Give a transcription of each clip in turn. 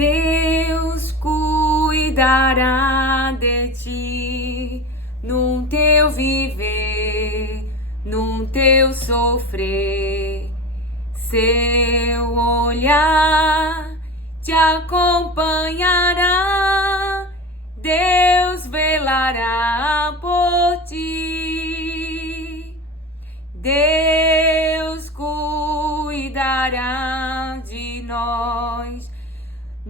Deus cuidará de ti no teu viver, no teu sofrer. Seu olhar te acompanhará, Deus velará por ti. Deus cuidará de nós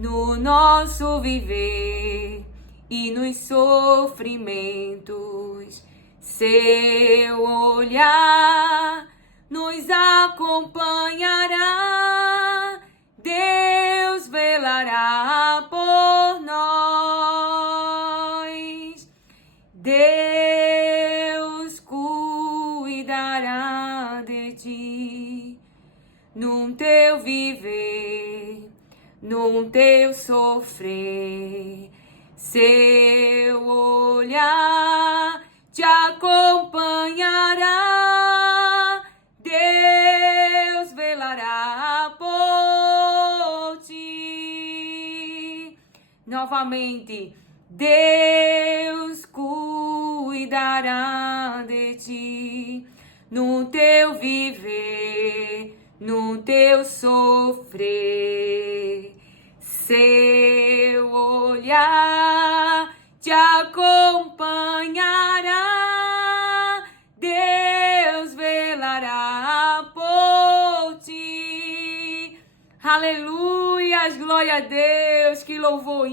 no nosso viver e nos sofrimentos. Seu olhar nos acompanhará, Deus velará por nós. Deus cuidará de ti no teu viver, no teu sofrer. Seu olhar te acompanhará, Deus velará por ti. Novamente, Deus cuidará de ti no teu viver, no teu sofrer. Seu olhar te acompanhará, Deus velará por ti. Aleluias, glória a Deus, que louvor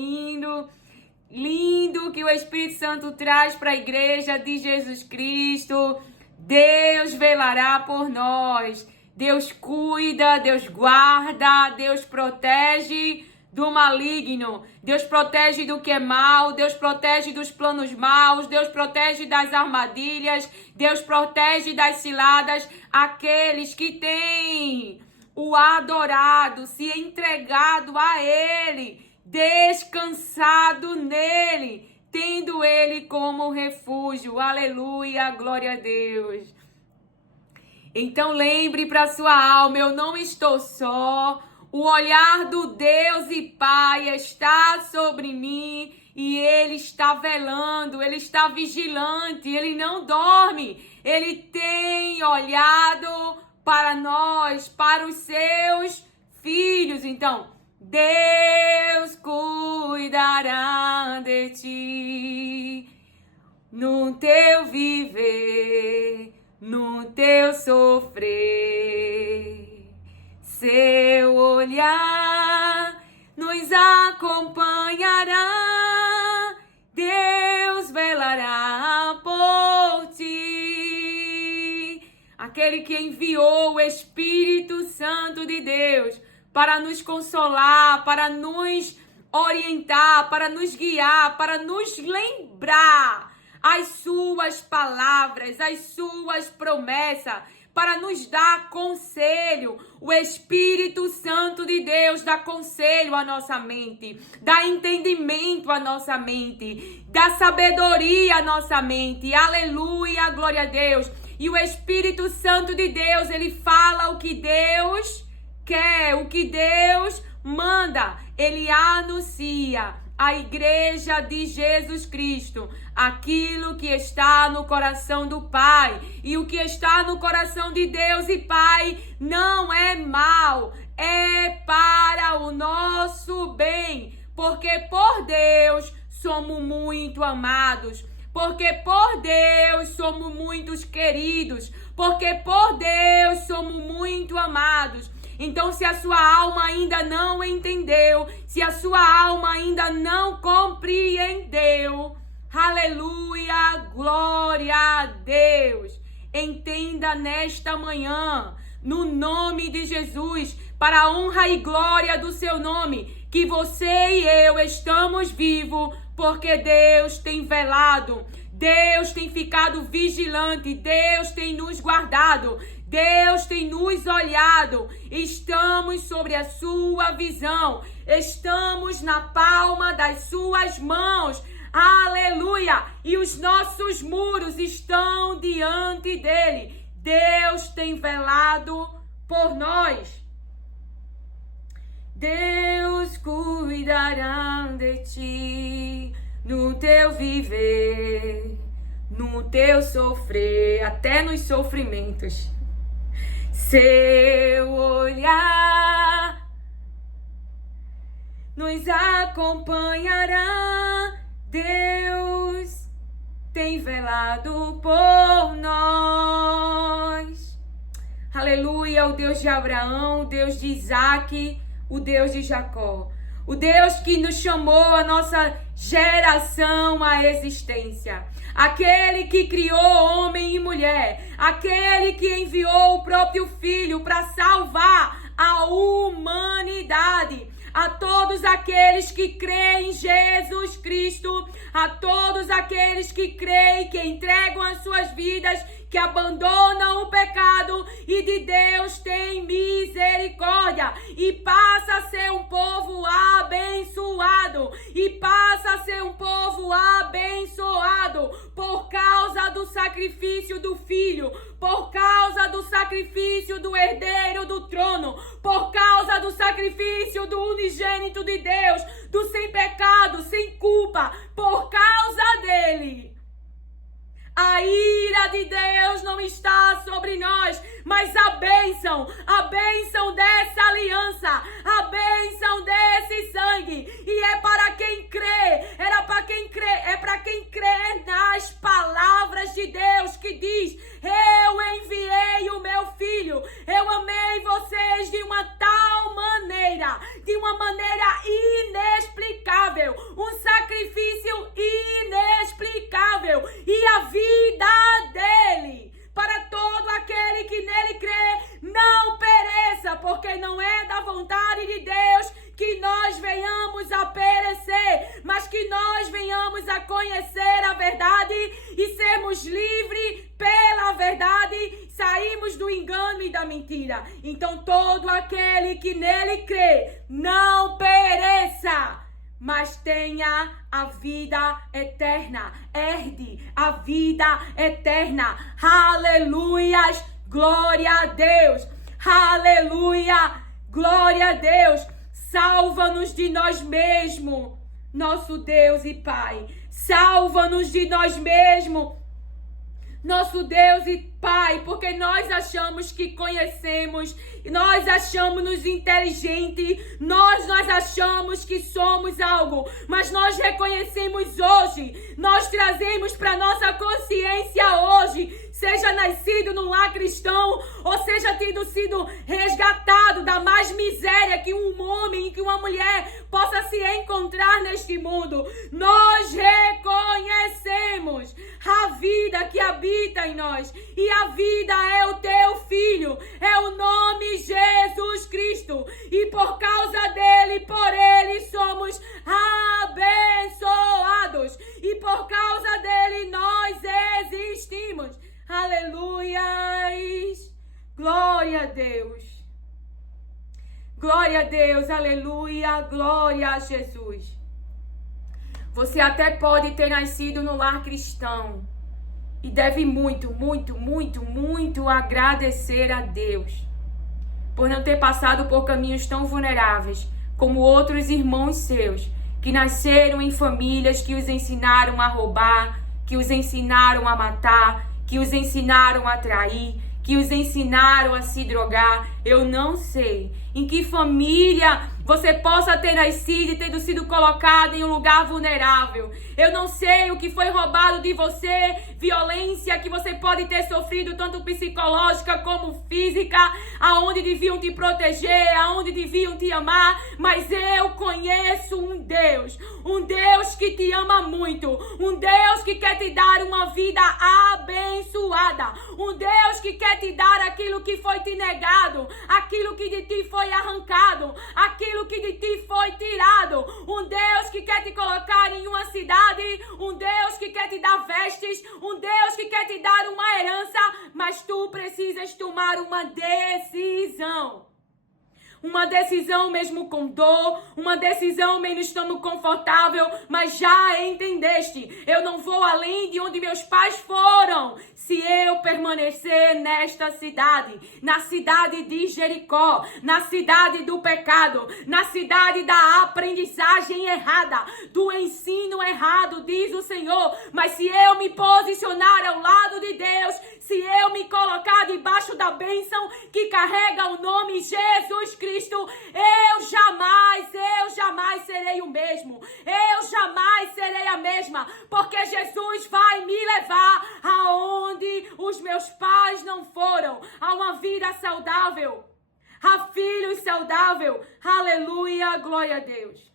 lindo que o Espírito Santo traz para a igreja de Jesus Cristo. Deus velará por nós. Deus cuida, Deus guarda, Deus protege do maligno. Deus protege do que é mal, Deus protege dos planos maus, Deus protege das armadilhas, Deus protege das ciladas. Aqueles que têm o adorado, se entregado a Ele, descansado nele, tendo Ele como refúgio. Aleluia, glória a Deus. Então lembre para sua alma, eu não estou só. O olhar do Deus e Pai está sobre mim e Ele está velando, Ele está vigilante, Ele não dorme. Ele tem olhado para nós, para os seus filhos. Então, Deus cuidará de ti no teu viver, no teu sofrer. Seu olhar nos acompanhará, Deus velará por ti. Aquele que enviou o Espírito Santo de Deus para nos consolar, para nos orientar, para nos guiar, para nos lembrar as suas palavras, as suas promessas, para nos dar conselho. O Espírito Santo de Deus dá conselho à nossa mente, dá entendimento à nossa mente, dá sabedoria à nossa mente. Aleluia, glória a Deus. E o Espírito Santo de Deus, ele fala o que Deus quer, o que Deus manda. Ele anuncia à igreja de Jesus Cristo aquilo que está no coração do Pai. E o que está no coração de Deus e Pai não é mal, é para o nosso bem. Porque por Deus somos muito amados. Porque por Deus somos muito queridos. Porque por Deus somos muito amados. Então, se a sua alma ainda não entendeu, se a sua alma ainda não compreendeu, aleluia, glória a Deus. Entenda nesta manhã, no nome de Jesus, para a honra e glória do seu nome, que você e eu estamos vivos porque Deus tem velado, Deus tem ficado vigilante, Deus tem nos guardado, Deus tem nos olhado. Estamos sobre a sua visão, estamos na palma das suas mãos. Aleluia! E os nossos muros estão diante dele. Deus tem velado por nós. Deus cuida lembrarão de ti, no teu viver, no teu sofrer, até nos sofrimentos. Seu olhar nos acompanhará, Deus tem velado por nós. Aleluia, o Deus de Abraão, o Deus de Isaac, o Deus de Jacó. O Deus que nos chamou, a nossa geração, à existência. Aquele que criou homem e mulher. Aquele que enviou o próprio Filho para salvar a humanidade. A todos aqueles que creem em Jesus Cristo, a todos aqueles que creem, que entregam as suas vidas, que abandonam o pecado e de Deus tem misericórdia e passa a ser um povo abençoado, e passa a ser um povo abençoado por causa do sacrifício do Filho, por causa do sacrifício do herdeiro do trono, por causa do sacrifício do unigênito de Deus, do sem pecado, sem culpa, por causa dele. A ira de Deus não está sobre nós, mas a bênção dessa aliança, a bênção desse sangue. E é para quem crê, é para quem crê nas palavras de Deus que diz: eu enviei o meu filho, eu amei vocês de uma tal maneira, de uma maneira inexplicável, um sacrifício inexplicável, e a vida dele, para todo aquele que nele crê, não pereça, porque não é da vontade de Deus que nós venhamos a perecer, mas que nós venhamos a conhecer a verdade e sermos livres pela verdade, saímos do engano e da mentira. Então todo aquele que nele crê, não pereça, mas tenha a vida eterna, herde a vida eterna. Aleluias, glória a Deus, aleluia, glória a Deus. Salva-nos de nós mesmos, nosso Deus e Pai. Salva-nos de nós mesmos, nosso Deus e Pai, porque nós achamos que conhecemos, nós achamos-nos inteligentes, nós achamos que somos algo, mas nós reconhecemos hoje, nós trazemos para nossa consciência hoje, seja nascido num lar cristão, ou seja tendo sido resgatado da mais miséria que um homem e que uma mulher possa se encontrar neste mundo, nós reconhecemos a vida que habita em nós, e a vida é o teu Filho, é o nome Jesus Cristo, e por causa dele, por ele somos abençoados, e por causa dele nós existimos. Aleluias, glória a Deus, glória a Deus, aleluia, glória a Jesus. Você até pode ter nascido no lar cristão e deve muito agradecer a Deus por não ter passado por caminhos tão vulneráveis como outros irmãos seus que nasceram em famílias que os ensinaram a roubar, que os ensinaram a matar, que os ensinaram a trair, que os ensinaram a se drogar. Eu não sei em que família você possa ter nascido e tendo sido colocado em um lugar vulnerável. Eu não sei o que foi roubado de você, violência que você pode ter sofrido, tanto psicológica como física, aonde deviam te proteger, aonde deviam te amar, mas eu conheço um Deus que te ama muito, um Deus que quer te dar uma vida abençoada, um Deus que quer te dar aquilo que foi te negado, aquilo que de ti foi arrancado, aquilo que de ti foi tirado, um Deus que quer te colocar em uma cidade, um Deus que quer te dar vestes, um Deus que quer te dar uma herança, mas tu precisas tomar uma decisão. uma decisão mesmo com dor, uma decisão mesmo estando confortável, mas já entendeste, eu não vou além de onde meus pais foram, se eu permanecer nesta cidade, na cidade de Jericó, na cidade do pecado, na cidade da aprendizagem errada, do ensino errado, diz o Senhor. Mas se eu me posicionar ao lado de Deus, se eu me colocar debaixo da bênção que carrega o nome Jesus Cristo, eu jamais serei o mesmo. Eu jamais serei a mesma, porque Jesus vai me levar aonde os meus pais não foram, a uma vida saudável, a filhos saudável. Aleluia, glória a Deus.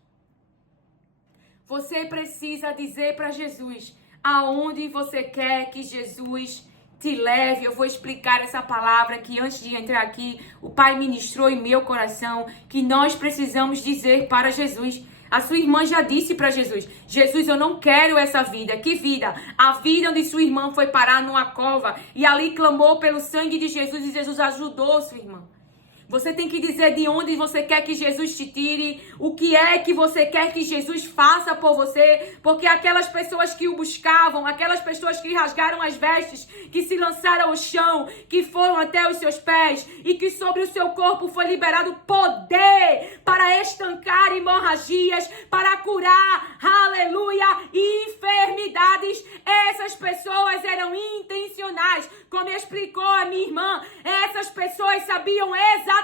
Você precisa dizer para Jesus aonde você quer que Jesus te leve. Eu vou explicar essa palavra que antes de entrar aqui, o Pai ministrou em meu coração, que nós precisamos dizer para Jesus. A sua irmã já disse para Jesus: Jesus, eu não quero essa vida. Que vida? A vida onde sua irmã foi parar numa cova e ali clamou pelo sangue de Jesus e Jesus ajudou sua irmã. Você tem que dizer de onde você quer que Jesus te tire, o que é que você quer que Jesus faça por você, porque aquelas pessoas que o buscavam, aquelas pessoas que rasgaram as vestes, que se lançaram ao chão, que foram até os seus pés e que sobre o seu corpo foi liberado poder para estancar hemorragias, para curar, aleluia, enfermidades. Essas pessoas eram intencionais, como explicou a minha irmã, essas pessoas sabiam exatamente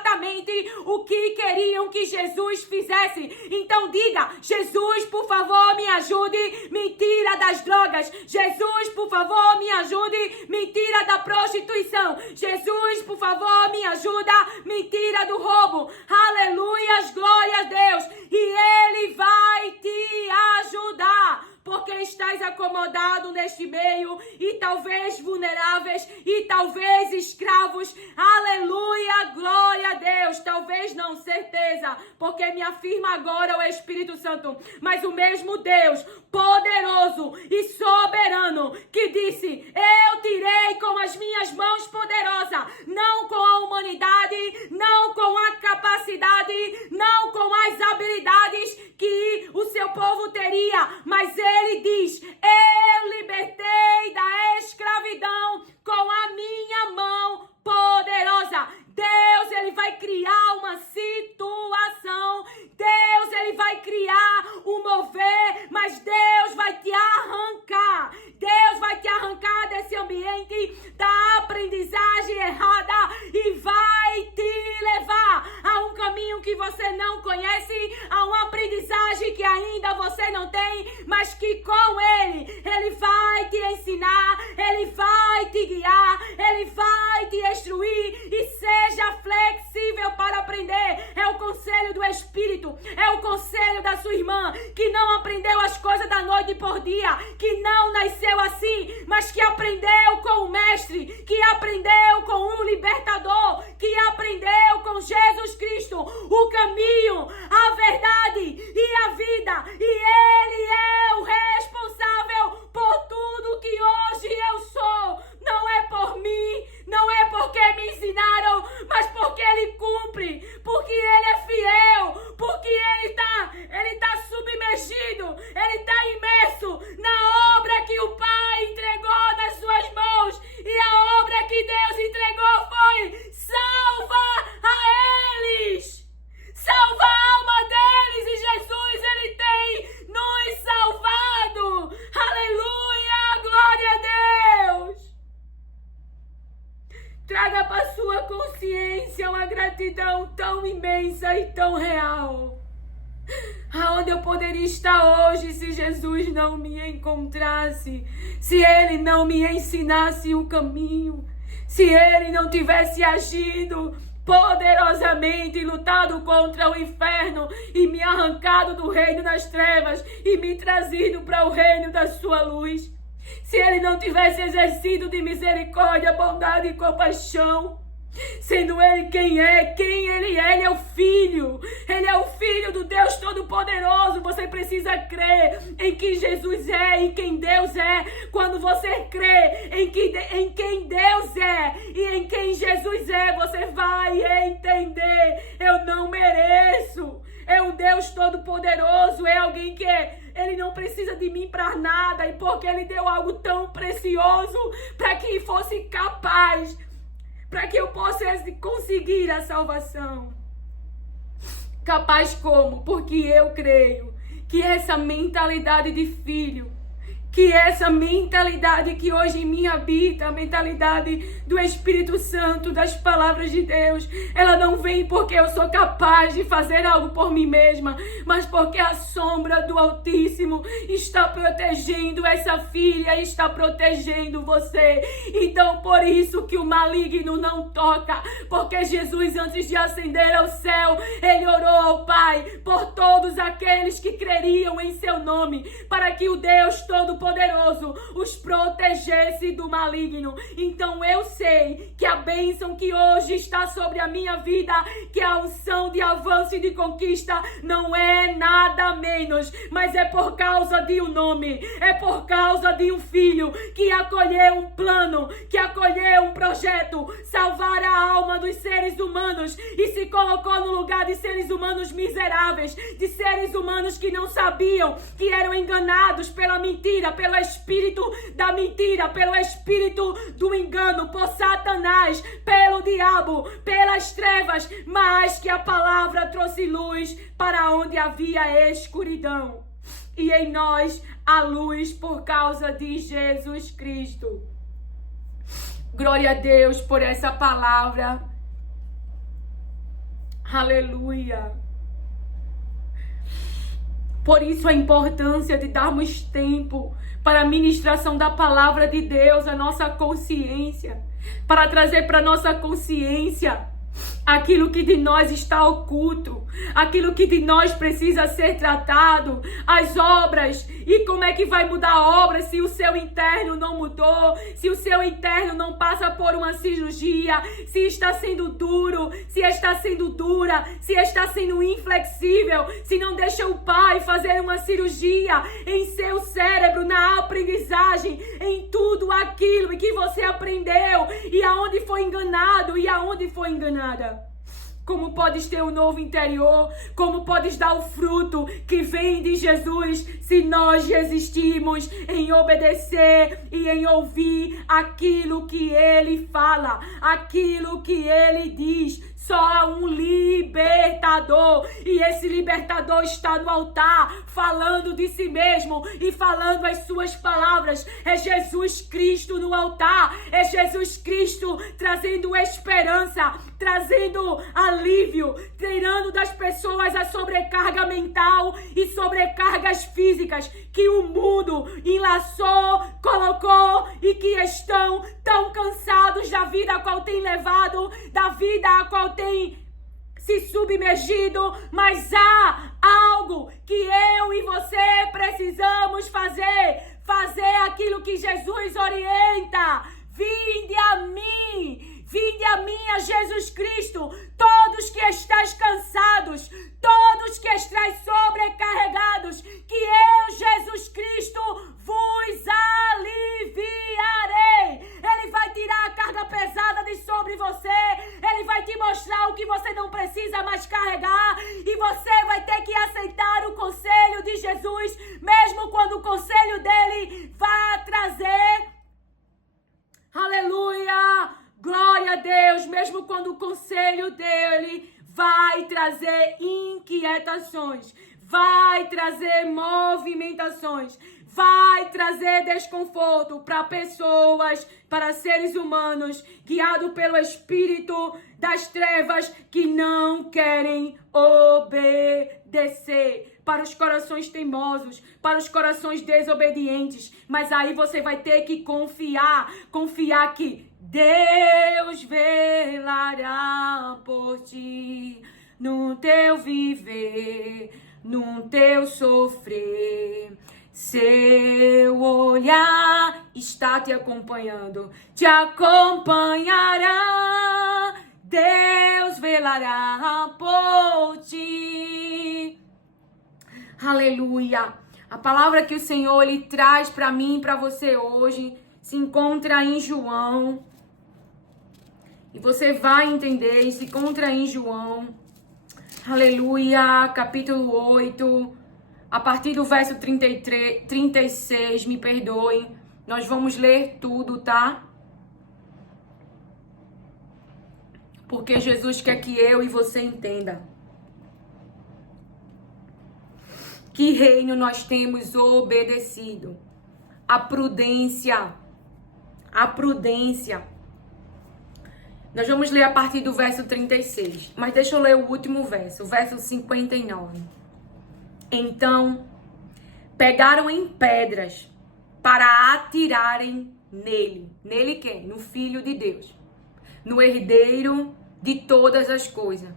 o que queriam que Jesus fizesse. Então diga: Jesus, por favor, me ajude, me tira das drogas. Jesus, por favor, me ajude, me tira da prostituição. Jesus, por favor, me ajuda, me tira do roubo. Aleluias, glória a Deus. E Ele vai te ajudar, porque estás acomodado neste meio e talvez vulneráveis e talvez escravos. Aleluia, glória a Deus. Talvez não, certeza, porque me afirma agora o Espírito Santo. Mas o mesmo Deus poderoso e soberano que disse: eu tirei com as minhas mãos poderosas, não com a humanidade, não com a capacidade, não com as habilidades que o seu povo teria, mas Ele diz: eu libertei da escravidão com a minha mão poderosa. Deus, Ele vai criar uma situação. Deus, Ele vai criar um mover, mas Deus vai te arrancar. Deus vai te arrancar desse ambiente da aprendizagem errada e vai te levar a um caminho que você não conhece, a uma aprendizagem que ainda você não tem, mas que com Ele vai te ensinar, Ele vai te guiar, Ele vai te instruir. E seja flexível para aprender. É o conselho do Espírito, é o conselho da sua irmã, que não aprendeu as coisas da noite por dia, que não nasceu assim, mas que aprendeu com o Mestre, que aprendeu com um libertador, que aprendeu com Jesus Cristo, o caminho, a verdade e a vida. E Ele é o responsável por tudo que hoje eu sou. Não é por mim, não é porque me ensinaram, mas porque Ele cumpre, porque Ele é fiel, porque Ele tá submergido, Ele está imerso na obra que o Pai entregou nas suas mãos. E a obra que Deus entregou foi: salva a eles, salva a alma deles. E Jesus, Ele tem nos salvado. Aleluia, glória a Deus. Traga para sua consciência uma gratidão tão imensa e tão real. Aonde eu poderia estar hoje se Jesus não me encontrasse, se Ele não me ensinasse o caminho, se Ele não tivesse agido poderosamente, lutado contra o inferno e me arrancado do reino das trevas e me trazido para o reino da sua luz. Se Ele não tivesse exercido de misericórdia, bondade e compaixão, sendo Ele quem Ele é, Ele é o Filho do Deus Todo-Poderoso. Você precisa precisa crer em quem Jesus é, em quem Deus é. Quando você crê em quem Deus é e em quem Jesus é, você vai entender: eu não mereço. É um Deus todo-poderoso, é alguém que Ele não precisa de mim para nada, e porque Ele deu algo tão precioso para que fosse capaz, para que eu possa conseguir a salvação. Capaz como? Porque eu creio que essa mentalidade de filho, que essa mentalidade que hoje em mim habita, a mentalidade do Espírito Santo, das palavras de Deus, ela não vem porque eu sou capaz de fazer algo por mim mesma, mas porque a sombra do Altíssimo está protegendo essa filha, está protegendo você. Então, por isso que o maligno não toca, porque Jesus, antes de ascender ao céu, Ele orou ao Pai por todos aqueles que creriam em seu nome, para que o Deus Todo-Poderoso os protegesse do maligno. Então eu sei que a bênção que hoje está sobre a minha vida, que a unção de avanço e de conquista, não é nada menos, mas é por causa de um nome, é por causa de um filho que acolheu um plano, que acolheu um projeto, salvar a alma dos seres humanos e se colocou no lugar de seres humanos miseráveis, de seres humanos que não sabiam, que eram enganados pela mentira, pelo espírito da mentira, pelo espírito do engano, por Satanás, pelo diabo, pelas trevas, mas que a palavra trouxe luz para onde havia escuridão. E em nós a luz por causa de Jesus Cristo. Glória a Deus por essa palavra. Aleluia. Por isso a importância de darmos tempo para a ministração da palavra de Deus, a nossa consciência, para trazer para a nossa consciência aquilo que de nós está oculto, aquilo que de nós precisa ser tratado, as obras. E como é que vai mudar a obra se o seu interno não mudou, se o seu interno não passa por uma cirurgia, se está sendo duro, se está sendo dura, se está sendo inflexível, se não deixa o Pai fazer uma cirurgia em seu cérebro, na aprendizagem, em tudo aquilo que você aprendeu e aonde foi enganado e aonde foi enganada. Como podes ter um novo interior? Como podes dar o fruto que vem de Jesus se nós resistimos em obedecer e em ouvir aquilo que Ele fala, aquilo que Ele diz? Só há um libertador, e esse libertador está no altar, falando de si mesmo e falando as suas palavras. É Jesus Cristo no altar, é Jesus Cristo trazendo esperança, trazendo alívio, tirando das pessoas a sobrecarga mental e sobrecargas físicas que o mundo enlaçou, colocou e que estão tão cansados da vida a qual tem levado, da vida a qual tem se submergido. Mas há algo que eu e você precisamos fazer aquilo que Jesus orienta. Vinde a mim, a Jesus Cristo, todos que estáis cansados, todos que estáis sobrecarregados, que eu, Jesus Cristo, vos aliviarei. Ele vai tirar a carga pesada de sobre você, Ele vai te mostrar o que você não precisa mais carregar, e você vai ter que aceitar o conselho de Jesus, mesmo quando o conselho dele vai trazer, aleluia, glória a Deus, mesmo quando o conselho dele vai trazer inquietações, vai trazer movimentações, vai trazer desconforto para pessoas, para seres humanos, guiados pelo espírito das trevas que não querem obedecer. Para os corações teimosos, para os corações desobedientes. Mas aí você vai ter que confiar que Deus velará por ti, no teu viver, no teu sofrer. Seu olhar está te acompanhando, te acompanhará. Deus velará por ti. Aleluia. A palavra que o Senhor ele traz para mim e para você hoje se encontra em João. E você vai entender, se encontra em João. Aleluia, capítulo 8, a partir do verso 36, me perdoem. Nós vamos ler tudo, tá? Porque Jesus quer que eu e você entenda. Que reino nós temos obedecido? A prudência. A prudência. Nós vamos ler a partir do verso 36. Mas deixa eu ler o último verso, o verso 59. Então, pegaram em pedras para atirarem nele. Nele quem? No Filho de Deus. No herdeiro de todas as coisas.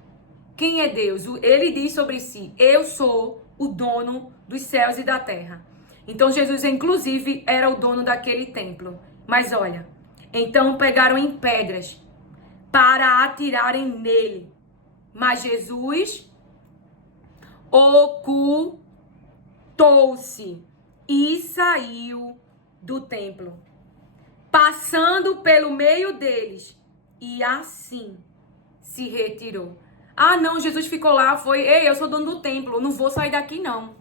Quem é Deus? Ele diz sobre si: eu sou o dono dos céus e da terra. Então Jesus, inclusive, era o dono daquele templo. Mas olha, então pegaram em pedras para atirarem nele. Mas Jesus ocultou-se e saiu do templo, passando pelo meio deles, e assim se retirou. Ah, não, Jesus ficou lá, ei, eu sou dono do templo, não vou sair daqui não.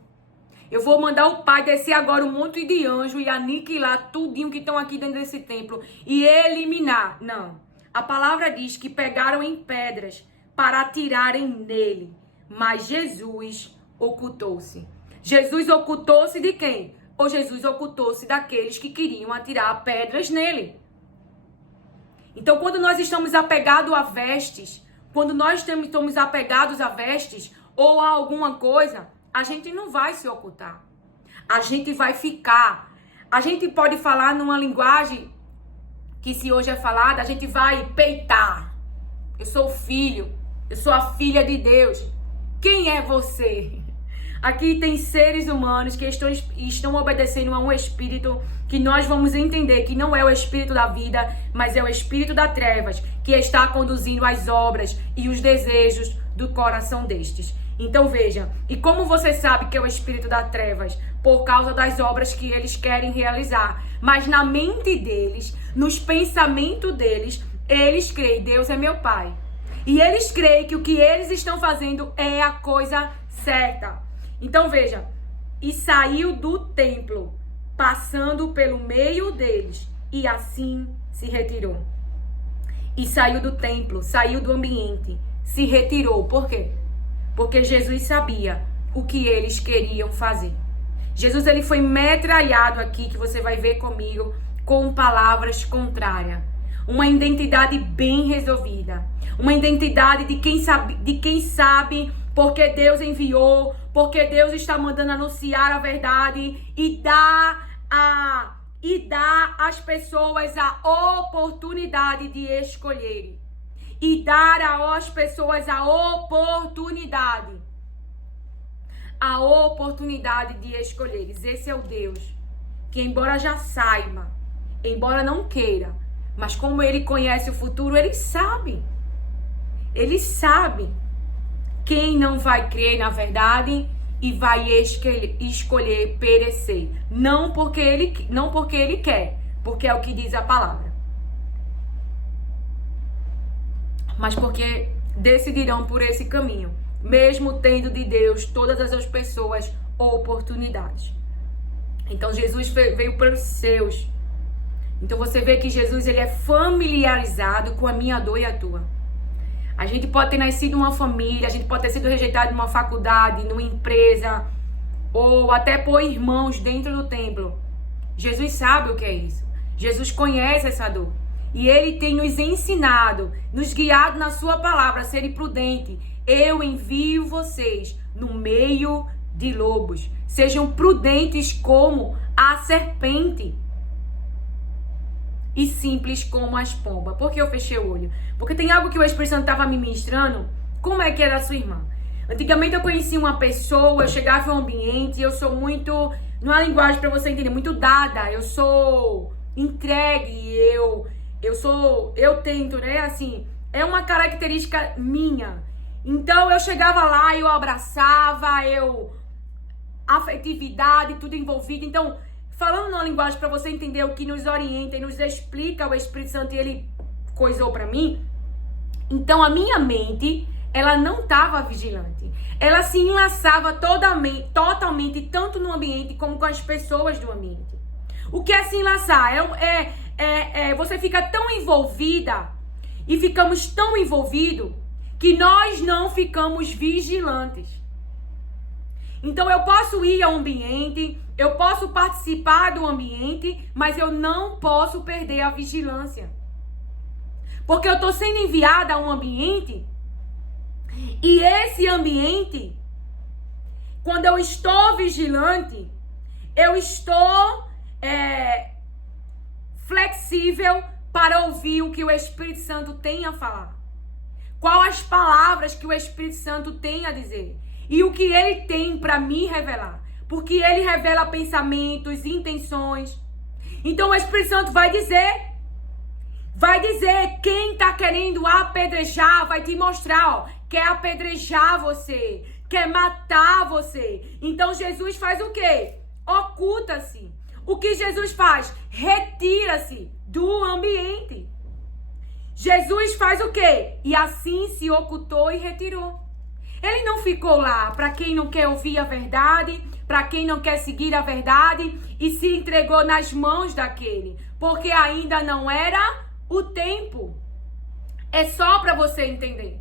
Eu vou mandar o Pai descer agora um monte de anjo e aniquilar tudinho que estão aqui dentro desse templo e eliminar. Não. A palavra diz que pegaram em pedras para atirarem nele, mas Jesus ocultou-se. Jesus ocultou-se de quem? Ou Jesus ocultou-se daqueles que queriam atirar pedras nele. Então, quando nós estamos apegados a vestes, quando nós estamos apegados a vestes ou a alguma coisa, a gente não vai se ocultar. A gente vai ficar. A gente pode falar numa linguagem que se hoje é falada, a gente vai peitar. Eu sou o filho, eu sou a filha de Deus. Quem é você? Aqui tem seres humanos que estão obedecendo a um espírito que nós vamos entender que não é o espírito da vida, mas é o espírito das trevas que está conduzindo as obras e os desejos do coração destes. Então veja, e como você sabe que é o espírito das trevas? Por causa das obras que eles querem realizar. Mas na mente deles, nos pensamentos deles, eles creem, Deus é meu Pai. E eles creem que o que eles estão fazendo é a coisa certa. Então veja, e saiu do templo, passando pelo meio deles, e assim se retirou. E saiu do templo, saiu do ambiente, se retirou. Por quê? Porque Jesus sabia o que eles queriam fazer. Jesus ele foi metralhado aqui, que você vai ver comigo, com palavras contrárias. Uma identidade bem resolvida. Uma identidade de quem sabe porque Deus enviou, porque Deus está mandando anunciar a verdade e dá às pessoas a oportunidade de escolherem. E dar às pessoas a oportunidade de escolheres. Esse é o Deus que, embora já saiba, embora não queira, mas como ele conhece o futuro, ele sabe. Ele sabe quem não vai crer na verdade e vai escolher perecer. Não porque ele quer, porque é o que diz a palavra. Mas porque decidirão por esse caminho, mesmo tendo de Deus todas as pessoas oportunidades. Então Jesus veio para os seus. Então você vê que Jesus ele é familiarizado com a minha dor e a tua. A gente pode ter nascido em uma família, a gente pode ter sido rejeitado em uma faculdade, numa empresa, ou até por irmãos dentro do templo. Jesus sabe o que é isso. Jesus conhece essa dor. E ele tem nos ensinado, nos guiado na sua palavra a serem prudentes. Eu envio vocês no meio de lobos. Sejam prudentes como a serpente e simples como as pombas. Por que eu fechei o olho? Porque tem algo que o Espírito Santo estava me ministrando. Como é que era a sua irmã? Antigamente eu conhecia uma pessoa, eu chegava em um ambiente, eu sou muito, numa linguagem para você entender, muito dada, eu sou entregue, eu tento, né, assim, é uma característica minha. Então eu chegava lá, eu abraçava, eu afetividade, tudo envolvido. Então, falando numa linguagem para você entender o que nos orienta e nos explica o Espírito Santo, e ele coisou para mim. Então, a minha mente, ela não estava vigilante. Ela se enlaçava totalmente, tanto no ambiente como com as pessoas do ambiente. O que é se enlaçar? Você fica tão envolvida e ficamos tão envolvidos que nós não ficamos vigilantes. Então, eu posso ir ao ambiente, eu posso participar do ambiente, mas eu não posso perder a vigilância. Porque eu estou sendo enviada a um ambiente, e esse ambiente, quando eu estou vigilante, eu estou flexível para ouvir o que o Espírito Santo tem a falar. Quais as palavras que o Espírito Santo tem a dizer. E o que ele tem para me revelar. Porque ele revela pensamentos, intenções. Então o Espírito Santo vai dizer quem está querendo apedrejar, vai te mostrar, ó, quer apedrejar você, quer matar você. Então Jesus faz o quê? Oculta-se. O que Jesus faz? Retira-se do ambiente. Jesus faz o quê? E assim se ocultou e retirou. Ele não ficou lá para quem não quer ouvir a verdade, para quem não quer seguir a verdade, e se entregou nas mãos daquele, porque ainda não era o tempo. É só para você entender.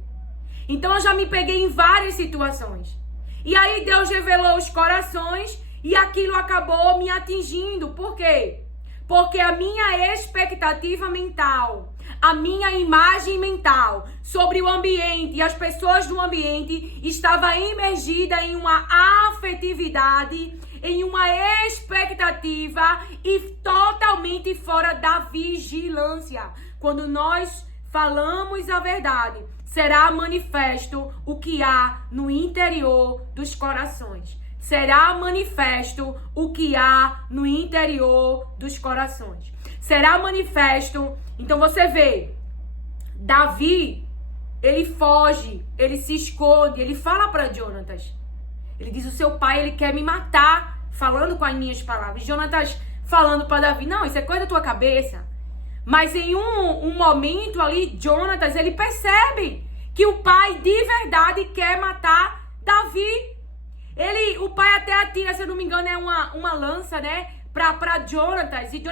Então eu já me peguei em várias situações. E aí Deus revelou os corações e aquilo acabou me atingindo. Por quê? Porque a minha expectativa mental, a minha imagem mental sobre o ambiente e as pessoas do ambiente estava imergida em uma afetividade, em uma expectativa e totalmente fora da vigilância. Quando nós falamos a verdade, será manifesto o que há no interior dos corações. Será manifesto o que há no interior dos corações. Será manifesto. Então você vê, Davi, ele foge, ele se esconde, ele fala para Jonatas. Ele diz, o seu pai, ele quer me matar, falando com as minhas palavras. Jonatas falando para Davi, não, isso é coisa da tua cabeça. Mas em um momento ali, Jonatas, ele percebe que o pai de verdade quer matar Davi. O pai até atira, se eu não me engano, é uma lança, né? Para Jonatas. E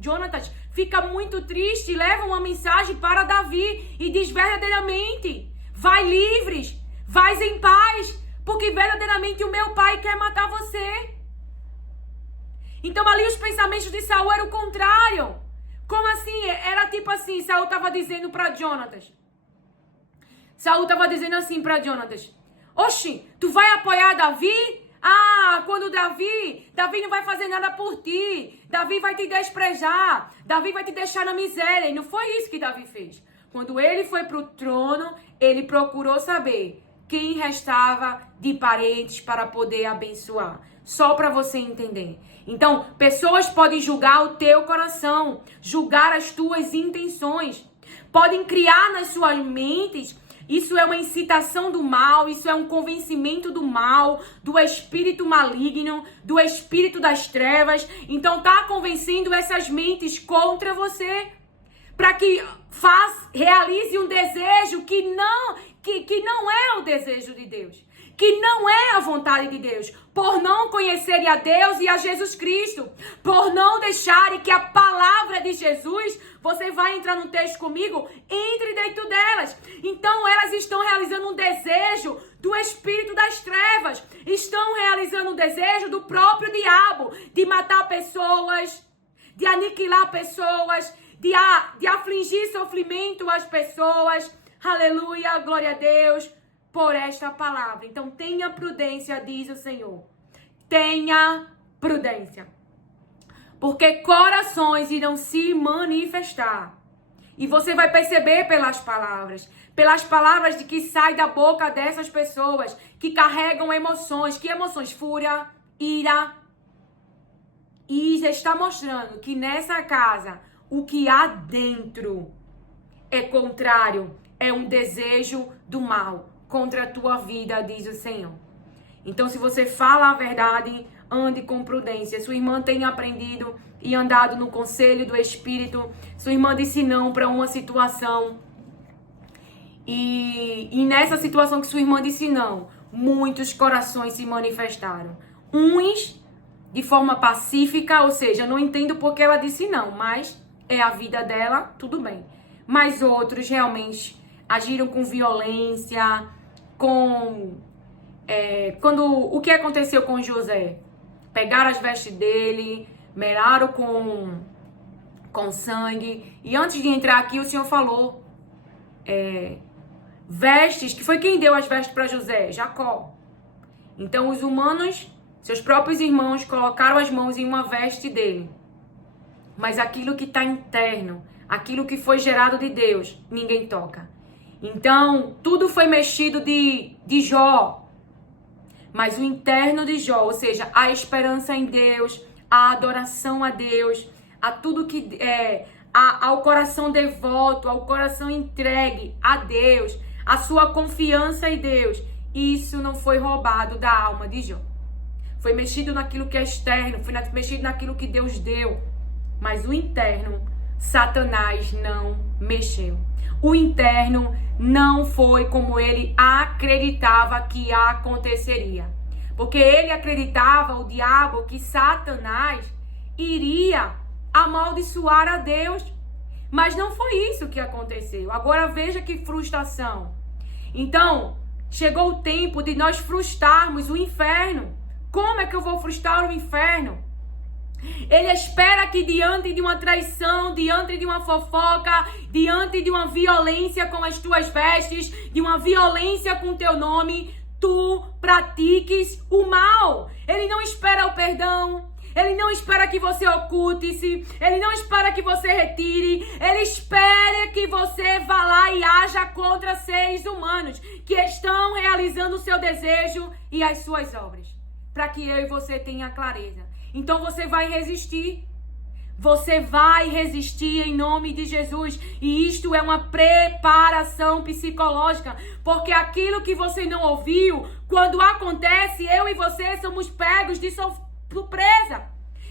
Jonatas fica muito triste, leva uma mensagem para Davi e diz verdadeiramente, vai livres, vai em paz, porque verdadeiramente o meu pai quer matar você. Então ali os pensamentos de Saul eram o contrário. Como assim? Era tipo assim, Saul estava dizendo para Jonatas. Saul estava dizendo assim para Jonatas. Oxi, tu vai apoiar Davi? Ah, quando Davi não vai fazer nada por ti. Davi vai te desprejar. Davi vai te deixar na miséria. E não foi isso que Davi fez. Quando ele foi para o trono, ele procurou saber quem restava de parentes para poder abençoar. Só para você entender. Então, pessoas podem julgar o teu coração, julgar as tuas intenções. Podem criar nas suas mentes. Isso é uma incitação do mal, isso é um convencimento do mal, do espírito maligno, do espírito das trevas. Então tá convencendo essas mentes contra você, para que realize um desejo que não é o desejo de Deus, que não é a vontade de Deus, por não conhecerem a Deus e a Jesus Cristo, por não deixarem que a palavra de Jesus, você vai entrar no texto comigo, entre dentro delas. Então elas estão realizando um desejo do espírito das trevas, estão realizando um desejo do próprio diabo, de matar pessoas, de aniquilar pessoas, de afligir sofrimento às pessoas. Aleluia, glória a Deus por esta palavra. Então tenha prudência, diz o Senhor. Tenha prudência. Porque corações irão se manifestar. E você vai perceber pelas palavras de que sai da boca dessas pessoas que carregam emoções. Que emoções? Fúria, ira. E já está mostrando que nessa casa, o que há dentro é contrário, é um desejo do mal contra a tua vida, diz o Senhor. Então, se você fala a verdade, ande com prudência. Sua irmã tem aprendido e andado no conselho do Espírito. Sua irmã disse não para uma situação. E nessa situação que sua irmã disse não, muitos corações se manifestaram. Uns de forma pacífica, ou seja, não entendo porque ela disse não, mas é a vida dela, tudo bem. Mas outros realmente agiram com violência, o que aconteceu com José? Pegaram as vestes dele, melaram com sangue. E antes de entrar aqui, o Senhor falou vestes, que foi quem deu as vestes para José? Jacó. Então os humanos, seus próprios irmãos, colocaram as mãos em uma veste dele. Mas aquilo que está interno, aquilo que foi gerado de Deus, ninguém toca. Então, tudo foi mexido de Jó. Mas o interno de Jó, ou seja, a esperança em Deus, a adoração a Deus, a tudo que ao coração devoto, ao coração entregue a Deus, a sua confiança em Deus, isso não foi roubado da alma de Jó. Foi mexido naquilo que é externo, foi mexido naquilo que Deus deu. Mas o interno, Satanás não mexeu. O interno não foi como ele acreditava que aconteceria. Porque ele acreditava, o diabo, que Satanás iria amaldiçoar a Deus. Mas não foi isso que aconteceu. Agora veja que frustração. Então, chegou o tempo de nós frustrarmos o inferno. Como é que eu vou frustrar o inferno? Ele espera que diante de uma traição, diante de uma fofoca, diante de uma violência com as tuas vestes, de uma violência com teu nome, tu pratiques o mal. Ele não espera o perdão. Ele não espera que você oculte-se. Ele não espera que você retire. Ele espera que você vá lá e haja contra seres humanos que estão realizando o seu desejo e as suas obras. Para que eu e você tenha clareza. Então você vai resistir. Você vai resistir em nome de Jesus. E isto é uma preparação psicológica. Porque aquilo que você não ouviu, quando acontece, eu e você somos pegos de surpresa.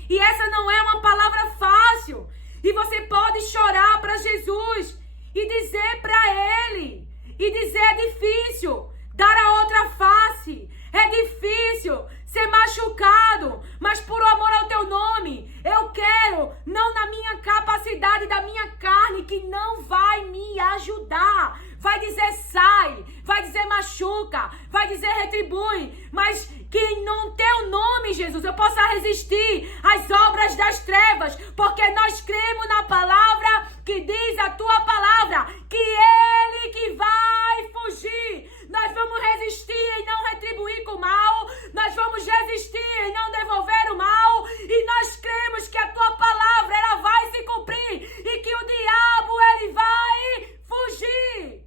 E essa não é uma palavra fácil. E você pode chorar para Jesus e dizer para Ele. E dizer: é difícil dar a outra face. É difícil ser machucado, mas por amor ao teu nome, eu quero, não na minha capacidade da minha carne, que não vai me ajudar. Vai dizer sai, vai dizer machuca, vai dizer retribui, mas que no teu nome, Jesus, eu possa resistir às obras das trevas, porque nós cremos na palavra que diz a tua palavra, que Ele que vai fugir. Nós vamos resistir em não retribuir com o mal, nós vamos resistir em não devolver o mal, e nós cremos que a tua palavra ela vai se cumprir, e que o diabo ele vai fugir.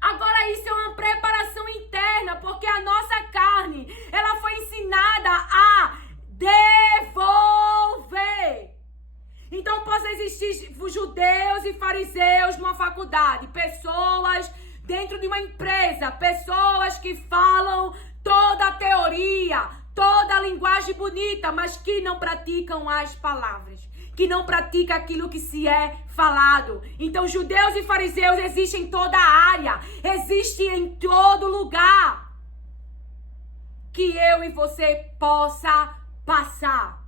Agora isso é uma preparação interna, porque a nossa carne, ela foi ensinada a devolver. Então possa existir judeus e fariseus numa faculdade, pessoas dentro de uma empresa, pessoas que falam toda a teoria, toda a linguagem bonita, mas que não praticam as palavras, que não praticam aquilo que se é falado. Então judeus e fariseus existem em toda a área, existem em todo lugar, que eu e você possa passar.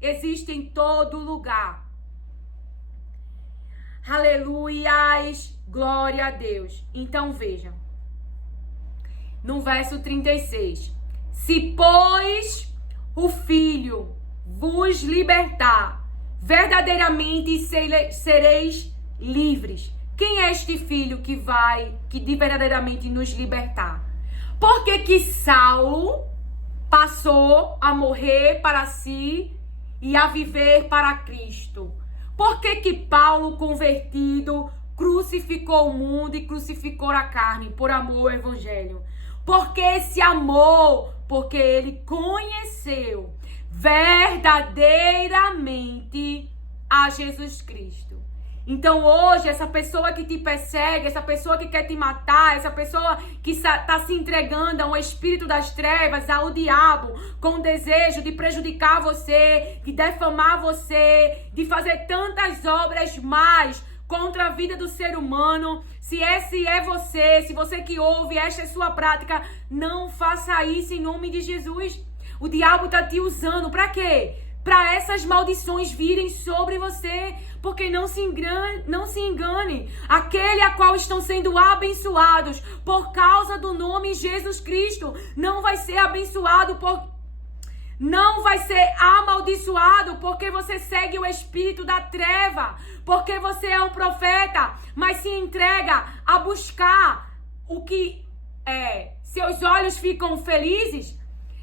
Existe em todo lugar. Aleluias, glória a Deus. Então veja, no verso 36, se pois o Filho vos libertar, verdadeiramente sereis livres. Quem é este Filho que verdadeiramente nos libertar? Porque que Saulo passou a morrer para si e a viver para Cristo? Por que Paulo, convertido, crucificou o mundo e crucificou a carne por amor ao Evangelho? Porque esse amor, porque ele conheceu verdadeiramente a Jesus Cristo. Então hoje, essa pessoa que te persegue, essa pessoa que quer te matar, essa pessoa que está se entregando a um espírito das trevas, ao diabo, com o desejo de prejudicar você, de defamar você, de fazer tantas obras más contra a vida do ser humano. Se esse é você, se você que ouve, esta é sua prática, não faça isso em nome de Jesus. O diabo está te usando para quê? Para essas maldições virem sobre você. Porque não se engane, aquele a qual estão sendo abençoados por causa do nome Jesus Cristo, não vai ser abençoado não vai ser amaldiçoado porque você segue o espírito da treva, porque você é um profeta, mas se entrega a buscar o que seus olhos ficam felizes,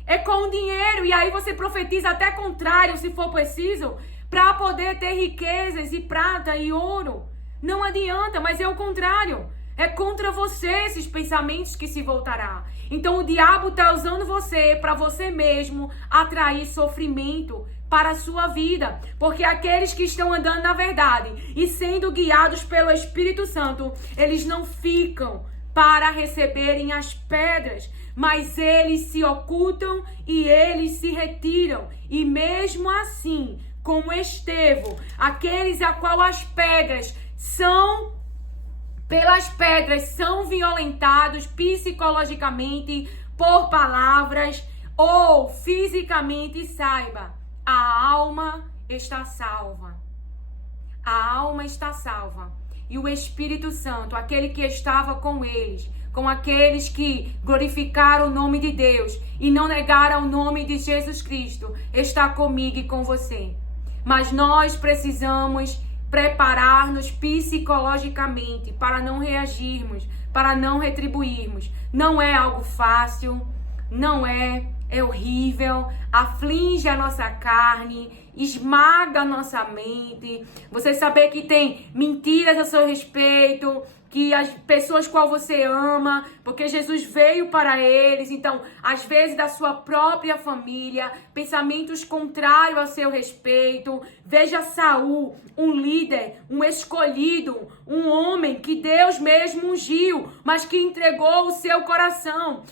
é com dinheiro, e aí você profetiza até contrário se for preciso, para poder ter riquezas e prata e ouro. Não adianta, mas é o contrário. É contra você esses pensamentos que se voltará. Então o diabo está usando você para você mesmo atrair sofrimento para a sua vida. Porque aqueles que estão andando na verdade e sendo guiados pelo Espírito Santo, eles não ficam para receberem as pedras, mas eles se ocultam e eles se retiram. E mesmo assim, como Estevão, aqueles a qual as pedras pelas pedras são violentados psicologicamente por palavras ou fisicamente, saiba, a alma está salva. A alma está salva. E o Espírito Santo, aquele que estava com eles, com aqueles que glorificaram o nome de Deus e não negaram o nome de Jesus Cristo, está comigo e com você. Mas nós precisamos preparar-nos psicologicamente para não reagirmos, para não retribuirmos. Não é algo fácil, é horrível, aflige a nossa carne, esmaga a nossa mente. Você saber que tem mentiras a seu respeito, que as pessoas qual você ama, porque Jesus veio para eles, então, às vezes da sua própria família, pensamentos contrários a seu respeito. Veja Saul, um líder, um escolhido, um homem que Deus mesmo ungiu, mas que entregou o seu coração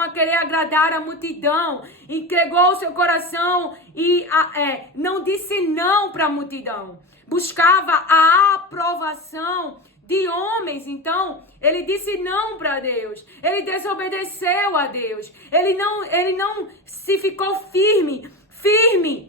a querer agradar a multidão, entregou o seu coração e não disse não para a multidão. Buscava a aprovação de homens, então ele disse não para Deus, ele desobedeceu a Deus, ele não se ficou firme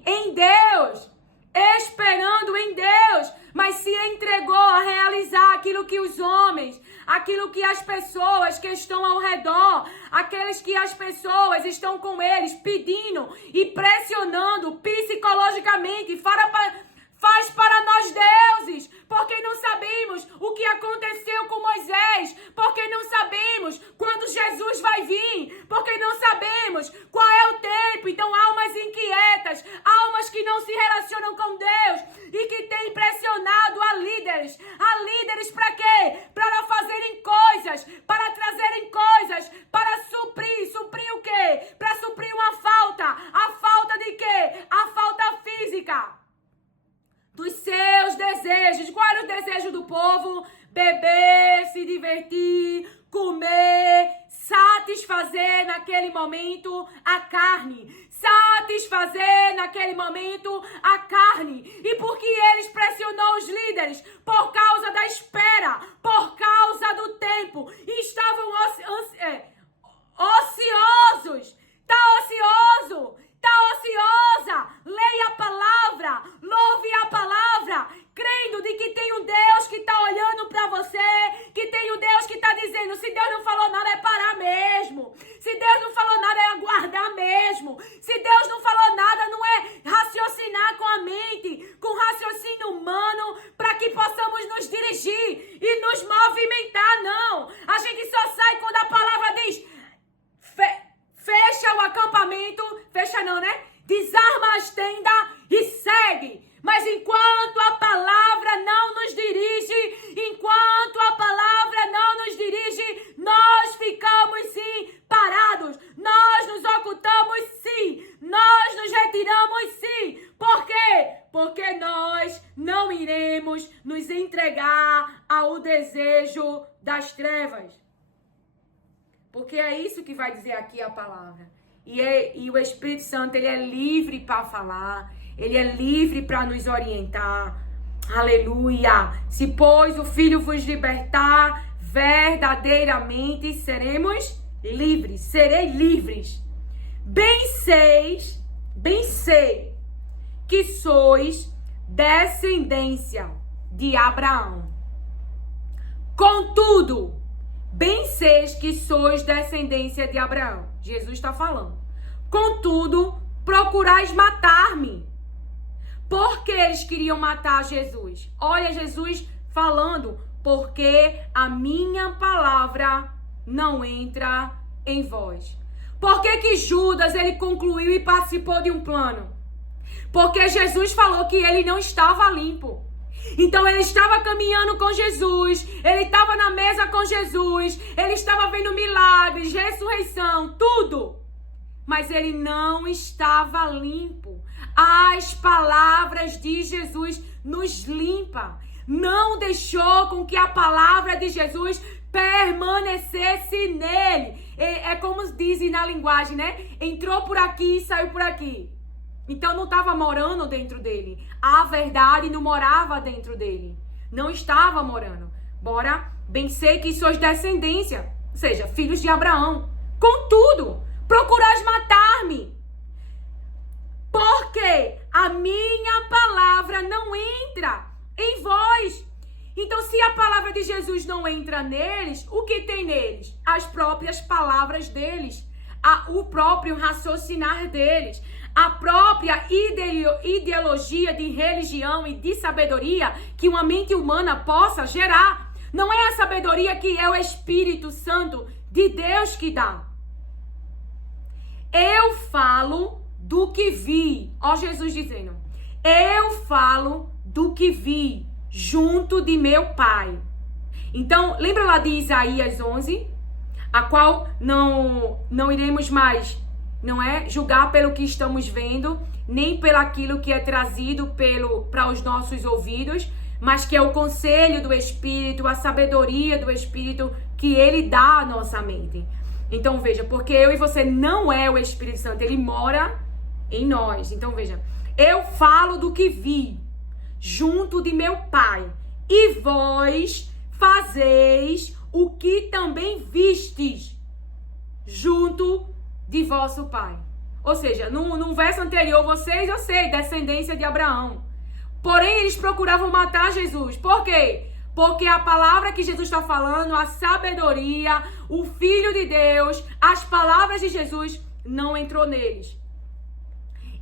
em Deus, esperando em Deus, mas se entregou a realizar aquilo que os homens, aquilo que as pessoas que estão ao redor, aqueles que as pessoas estão com eles pedindo e pressionando psicologicamente, faz para nós deuses, porque não sabemos o que aconteceu com Moisés, porque não sabemos quando Jesus vai vir, porque não sabemos qual é o tempo. Então, almas inquietas, almas que não se relacionam com Deus e que têm pressionado a líderes para quê? Para fazerem coisas, para trazerem coisas, para suprir o quê? Para suprir uma falta. A falta de quê? A falta física dos seus desejos. Qual era o desejo do povo? Beber, se divertir, comer, satisfazer naquele momento a carne. Satisfazer naquele momento a carne. E por que eles pressionou os líderes? Por causa da espera, por causa do tempo. E estavam ociosos. Tá ocioso? Tá ociosa? Leia a palavra, louve a palavra, crendo de que tem um Deus que está olhando para você, que tem um Deus que está dizendo, se Deus não falou nada é parar mesmo, se Deus não falou nada é aguardar mesmo, se Deus não falou nada não é raciocinar com a mente, com raciocínio humano, para que possamos nos dirigir e nos movimentar, não. A gente só sai quando a palavra diz, fecha o acampamento, fecha não, né? Desarma as tendas e segue. Mas enquanto a palavra não nos dirige, nós ficamos sim parados. Nós nos ocultamos sim. Nós nos retiramos sim. Por quê? Porque nós não iremos Porque é isso que vai dizer aqui a palavra. E o Espírito Santo, ele é livre para falar. Ele é livre para nos orientar. Aleluia. Se, pois, o Filho vos libertar, verdadeiramente seremos livres. Serei livres. Bem sei que sois descendência de Abraão. Contudo, bem seis que sois descendência de Abraão. Jesus está falando. Contudo, procurais matar-me. Porque eles queriam matar Jesus. Olha Jesus falando. Porque a minha palavra não entra em vós. Por que Judas ele concluiu e participou de um plano? Porque Jesus falou que ele não estava limpo. Então ele estava caminhando com Jesus, ele estava na mesa com Jesus, ele estava vendo milagres, ressurreição, tudo. Mas ele não estava limpo. As palavras de Jesus nos limpa. Não deixou com que a palavra de Jesus permanecesse nele. É como dizem na linguagem, né? Entrou por aqui e saiu por aqui. Então não estava morando dentro dele. A verdade não morava dentro dele. Não estava morando. Bora, bem sei que sois descendência, ou seja, filhos de Abraão. Contudo, procurais matar-me. Porque a minha palavra não entra em vós. Então, se a palavra de Jesus não entra neles, o que tem neles? As próprias palavras deles. O próprio raciocinar deles. A própria ideologia de religião e de sabedoria que uma mente humana possa gerar. Não é a sabedoria que é o Espírito Santo de Deus que dá. Eu falo do que vi. Ó Jesus dizendo. Eu falo do que vi junto de meu Pai. Então, lembra lá de Isaías 11? A qual não iremos mais, não é, julgar pelo que estamos vendo, nem pelo aquilo que é trazido para os nossos ouvidos, mas que é o conselho do Espírito, a sabedoria do Espírito que ele dá à nossa mente. Então veja, porque eu e você não é o Espírito Santo, ele mora em nós. Então veja, eu falo do que vi junto de meu Pai, e vós fazeis o que também vistes junto de vosso pai. Ou seja, no verso anterior, vocês, eu sei, descendência de Abraão. Porém, eles procuravam matar Jesus. Por quê? Porque a palavra que Jesus está falando, a sabedoria, o Filho de Deus, as palavras de Jesus, não entrou neles.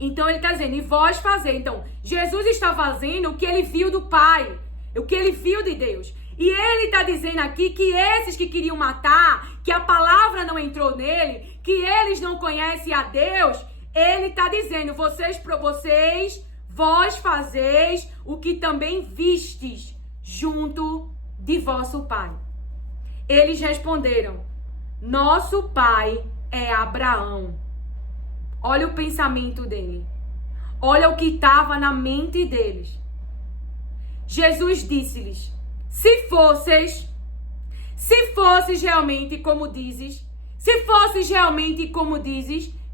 Então, ele está dizendo, e vós fazer. Então, Jesus está fazendo o que ele viu do Pai, o que ele viu de Deus. E ele está dizendo aqui que esses que queriam matar, que a palavra não entrou nele, que eles não conhecem a Deus, ele está dizendo, vós fazeis o que também vistes junto de vosso pai. Eles responderam, nosso pai é Abraão. Olha o pensamento dele. Olha o que estava na mente deles. Jesus disse-lhes, se fosses realmente como dizes,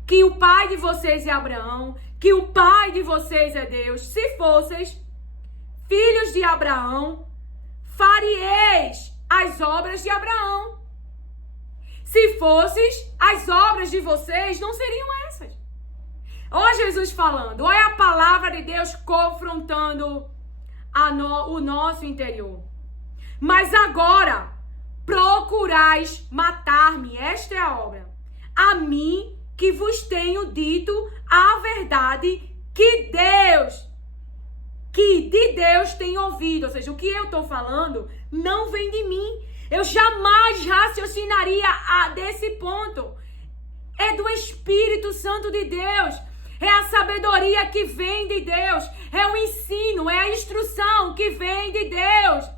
que o pai de vocês é Abraão, que o pai de vocês é Deus, se fosseis filhos de Abraão, farieis as obras de Abraão. Se fosseis, as obras de vocês não seriam essas. Olha Jesus falando, olha a palavra de Deus confrontando o nosso interior. Mas agora, procurais matar-me, esta é a obra, a mim que vos tenho dito a verdade que de Deus tem ouvido. Ou seja, o que eu estou falando não vem de mim. Eu jamais raciocinaria desse ponto. É do Espírito Santo de Deus. É a sabedoria que vem de Deus. É o ensino, é a instrução que vem de Deus.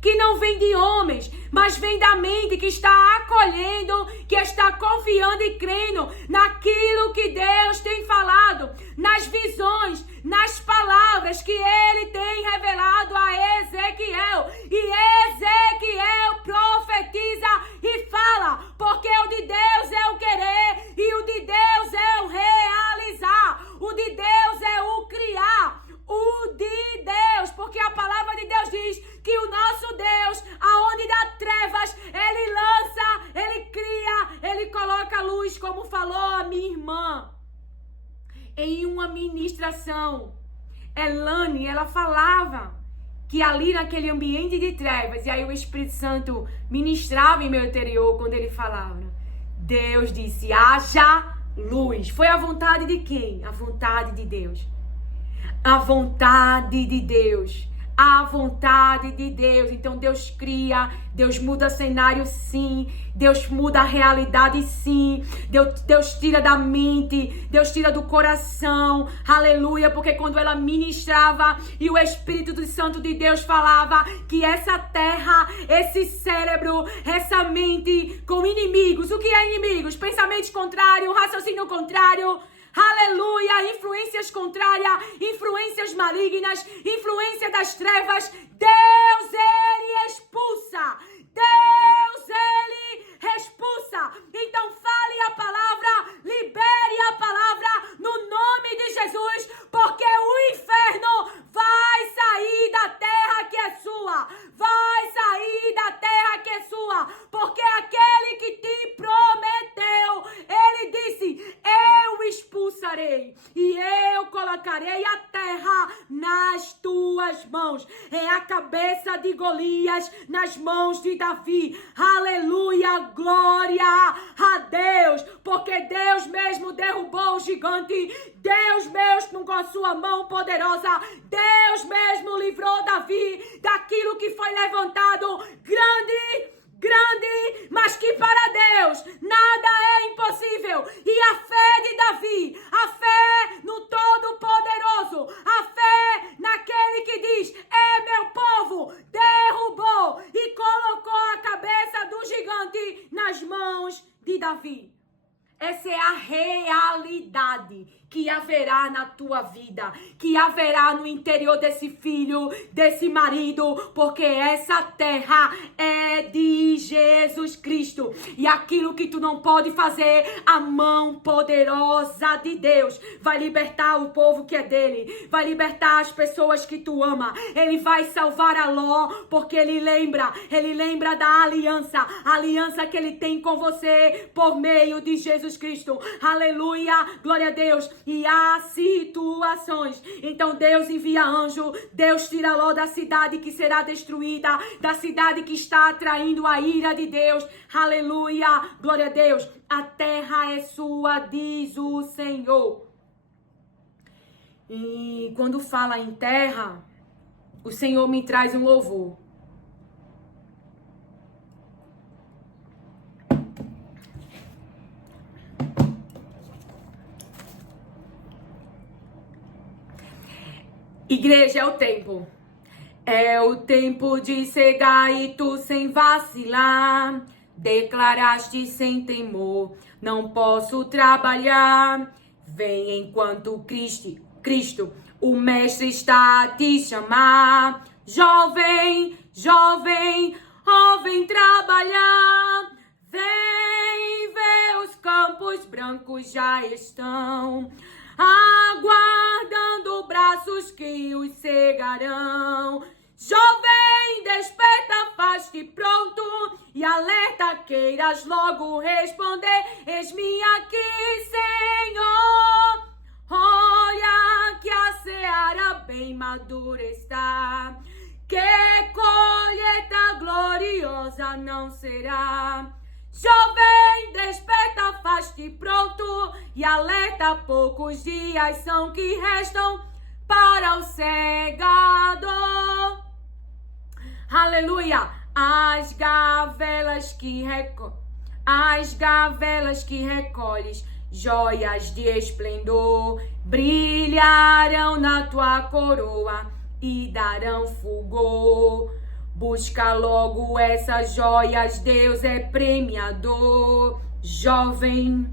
Que não vem de homens, mas vem da mente que está acolhendo, que está confiando e crendo naquilo que Deus tem falado, nas visões, nas palavras que Ele tem revelado a Ezequiel. E Ezequiel profetiza e fala, porque o de Deus é o querer e o de Deus é o realizar. O de Deus é o criar. O de Deus, porque a palavra de Deus diz que o nosso Deus, aonde dá trevas, Ele lança, Ele cria, Ele coloca luz, como falou a minha irmã em uma ministração. Elane, ela falava que ali naquele ambiente de trevas, e aí o Espírito Santo ministrava em meu interior quando ele falava. Deus disse, haja luz. Foi a vontade de quem? A vontade de Deus. A vontade de Deus. A vontade de Deus. Então Deus cria, Deus muda cenário sim, Deus muda a realidade sim, Deus tira da mente, Deus tira do coração, aleluia, porque quando ela ministrava e o Espírito Santo de Deus falava que essa terra, esse cérebro, essa mente com inimigos, o que é inimigos? Pensamentos contrários, raciocínio contrário, aleluia, influências contrárias, influências malignas, influência das trevas, Deus, Ele expulsa. Deus, Ele expulsa. Então fale a palavra, libere a palavra no nome de Jesus, porque o inferno vai sair da terra que é sua. Vai sair da terra que é sua, porque aquele que te prometeu, Ele disse, eu expulsarei e eu colocarei a terra nas tuas mãos. É a cabeça de Golias nas mãos de Davi. Aleluia, glória a Deus, porque Deus mesmo derrubou o gigante. Deus mesmo com a sua mão poderosa, Deus mesmo livrou Davi daquilo que foi levantado grande, mas que para Deus nada é impossível. E a fé de Davi, a fé no Todo-Poderoso, a fé naquele que diz, é meu povo, derrubou e colocou a cabeça do gigante nas mãos de Davi. Essa é a realidade que haverá na tua vida, que haverá no interior desse filho, desse marido, porque essa terra é de Jesus Cristo. E aquilo que tu não pode fazer, a mão poderosa de Deus vai libertar o povo que é dele, vai libertar as pessoas que tu ama. Ele vai salvar a Ló, porque ele lembra da aliança, a aliança que ele tem com você por meio de Jesus Cristo. Aleluia, glória a Deus. E há situações, então Deus envia anjo, Deus tira Ló da cidade que será destruída, da cidade que está atraindo a ira de Deus. Aleluia, glória a Deus. A terra é sua, diz o Senhor. E quando fala em terra, o Senhor me traz um louvor. Igreja, é o tempo. É o tempo de cegar e tu sem vacilar. Declaraste sem temor, não posso trabalhar. Vem enquanto Cristo, o Mestre está a te chamar. Jovem, vem trabalhar. Vem ver os campos brancos já estão aguardando braços que os cegarão. Jovem, desperta, faz-te pronto e alerta, queiras logo responder. Eis-me aqui, Senhor. Olha que a seara bem madura está, que colheita gloriosa não será. Jovem, desperta, faz-te pronto e alerta, poucos dias são que restam para o segador. Aleluia! As gavelas que recolhes, joias de esplendor, brilharão na tua coroa e darão fulgor. Busca logo essas joias, Deus é premiador. Jovem,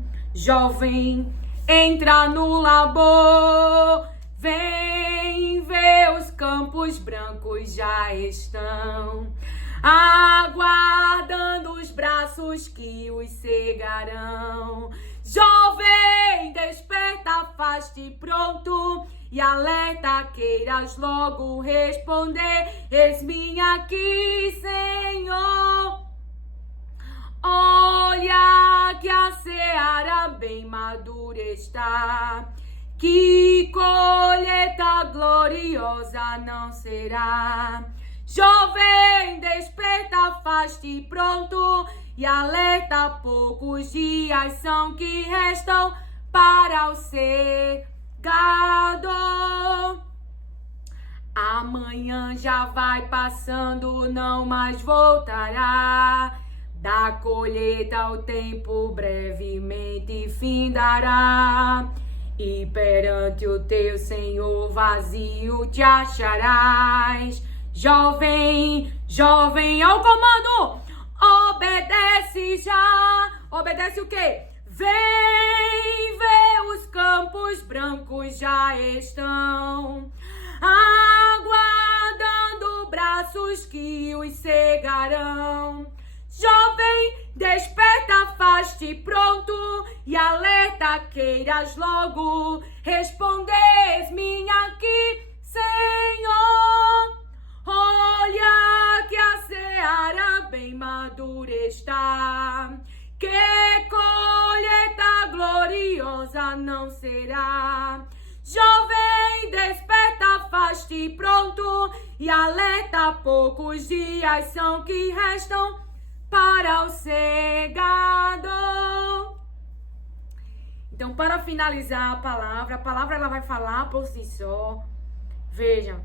entra no labor. Vem ver os campos brancos já estão aguardando os braços que os cegarão. Jovem, desperta, faz-te pronto e alerta, queiras logo responder. Eis-me aqui, Senhor. Olha que a seara bem madura está, que colheita gloriosa não será. Jovem, desperta, faz-te pronto e alerta, poucos dias são que restam para o cegado. Amanhã já vai passando, não mais voltará. Da colheita o tempo brevemente findará, e perante o teu Senhor vazio te acharás. Jovem, jovem, ao comando, obedece já. Obedece o quê? Vem, vê, os campos brancos já estão aguardando braços que os cegarão. Jovem, desperta, faz-te pronto e alerta, queiras logo respondes-me aqui, Senhor. Olha que a seara bem madura está, que colheita gloriosa não será. Jovem, desperta, faz-te pronto e alerta, poucos dias são que restam para o cegado. Então, para finalizar a palavra ela vai falar por si só. Veja,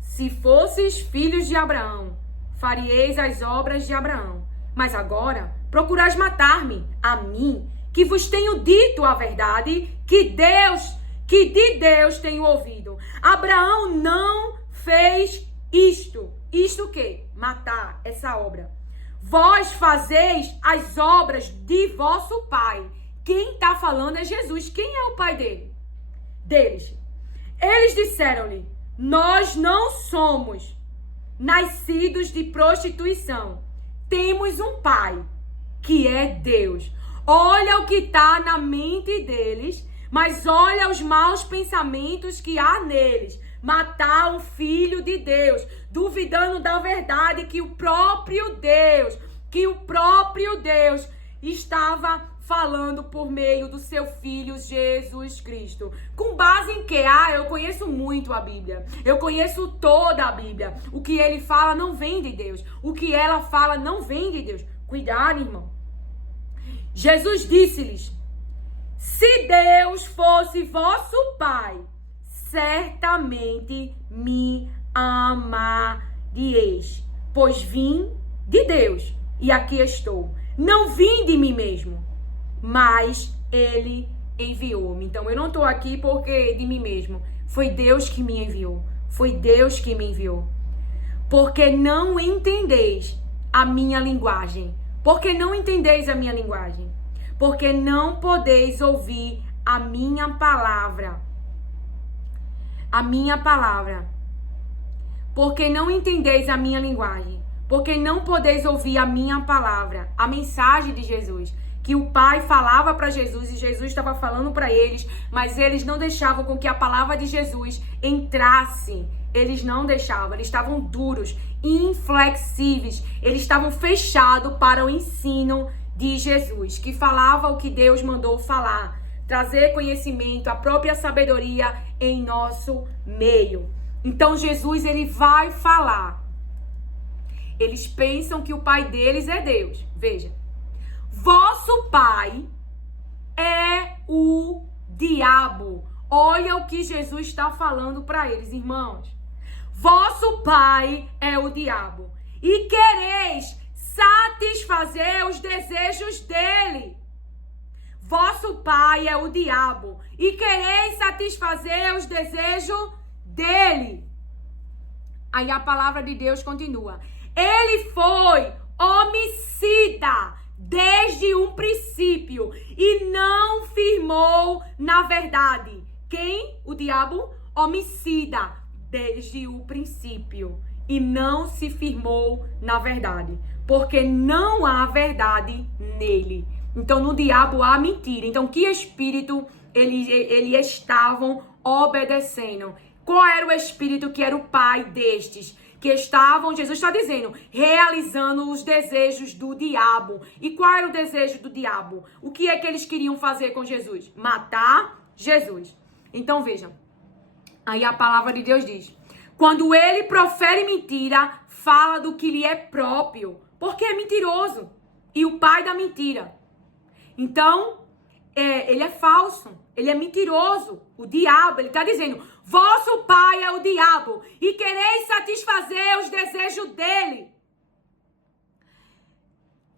se fosses filhos de Abraão, farieis as obras de Abraão. Mas agora procurais matar-me, a mim, que vos tenho dito a verdade, que de Deus tenho ouvido. Abraão não fez isto. Isto o quê? Matar essa obra. Vós fazeis as obras de vosso pai. Quem está falando é Jesus. Quem é o pai deles? Eles disseram-lhe: nós não somos nascidos de prostituição. Temos um pai, que é Deus. Olha o que está na mente deles, mas olha os maus pensamentos que há neles. Matar um filho de Deus, duvidando da verdade que o próprio Deus estava falando por meio do seu Filho Jesus Cristo. Com base em quê? Eu conheço muito a Bíblia. Eu conheço toda a Bíblia. O que ele fala não vem de Deus. O que ela fala não vem de Deus. Cuidado, irmão. Jesus disse-lhes: se Deus fosse vosso Pai, certamente me amaríeis, pois vim de Deus e aqui estou. Não vim de mim mesmo, mas ele enviou-me. Então eu não estou aqui porque de mim mesmo. Foi Deus que me enviou. Foi Deus que me enviou. Porque não entendeis a minha linguagem. Porque não entendeis a minha linguagem. Porque não podeis ouvir a minha palavra. A minha palavra. Porque não entendeis a minha linguagem. Porque não podeis ouvir a minha palavra. A mensagem de Jesus. Que o Pai falava para Jesus e Jesus estava falando para eles, mas eles não deixavam com que a palavra de Jesus entrasse. Eles não deixavam, eles estavam duros, inflexíveis. Eles estavam fechados para o ensino de Jesus, que falava o que Deus mandou falar. Trazer conhecimento, a própria sabedoria em nosso meio. Então Jesus, ele vai falar. Eles pensam que o pai deles é Deus. Veja. Vosso pai é o diabo. Olha o que Jesus está falando para eles, irmãos. Vosso pai é o diabo. E quereis satisfazer os desejos dele. Vosso pai é o diabo. E quereis satisfazer os desejos dele. Aí a palavra de Deus continua. Ele foi homicida desde um princípio e não firmou na verdade. Quem? O diabo? Homicida desde o princípio e não se firmou na verdade, porque não há verdade nele. Então, no diabo há mentira. Então, que espírito eles estavam obedecendo? Qual era o espírito que era o pai destes? Que estavam, Jesus está dizendo, realizando os desejos do diabo. E qual era o desejo do diabo? O que é que eles queriam fazer com Jesus? Matar Jesus. Então, vejam. Aí a palavra de Deus diz: quando ele profere mentira, fala do que lhe é próprio, porque é mentiroso e o pai da mentira. Então, ele é falso, ele é mentiroso, o diabo. Ele está dizendo: vosso pai é o diabo e quereis satisfazer os desejos dele.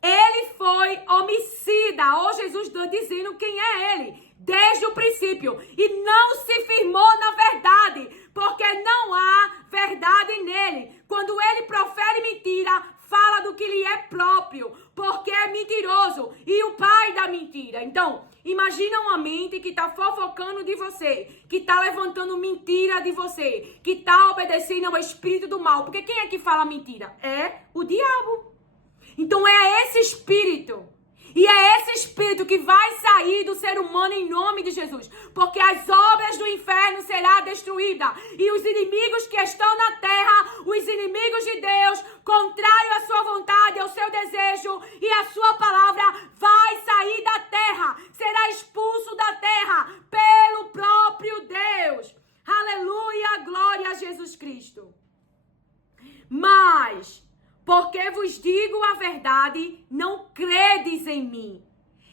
Ele foi homicida, ó Jesus dizendo quem é ele, desde o princípio, e não se firmou na verdade, porque não há verdade nele. Quando ele profere mentira, fala do que lhe é próprio, porque é mentiroso e o pai da mentira. Então, imagina uma mente que está fofocando de você, que está levantando mentira de você, que está obedecendo ao espírito do mal. Porque quem é que fala mentira? É o diabo. Então é esse espírito. E é esse espírito que vai sair do ser humano em nome de Jesus. Porque as obras do inferno serão destruídas. E os inimigos que estão na terra, os inimigos de Deus, contrário à sua vontade, ao seu desejo e à sua palavra, vai sair da terra. Será expulso da terra pelo próprio Deus. Aleluia, glória a Jesus Cristo. Mas, porque vos digo a verdade, não credes em mim.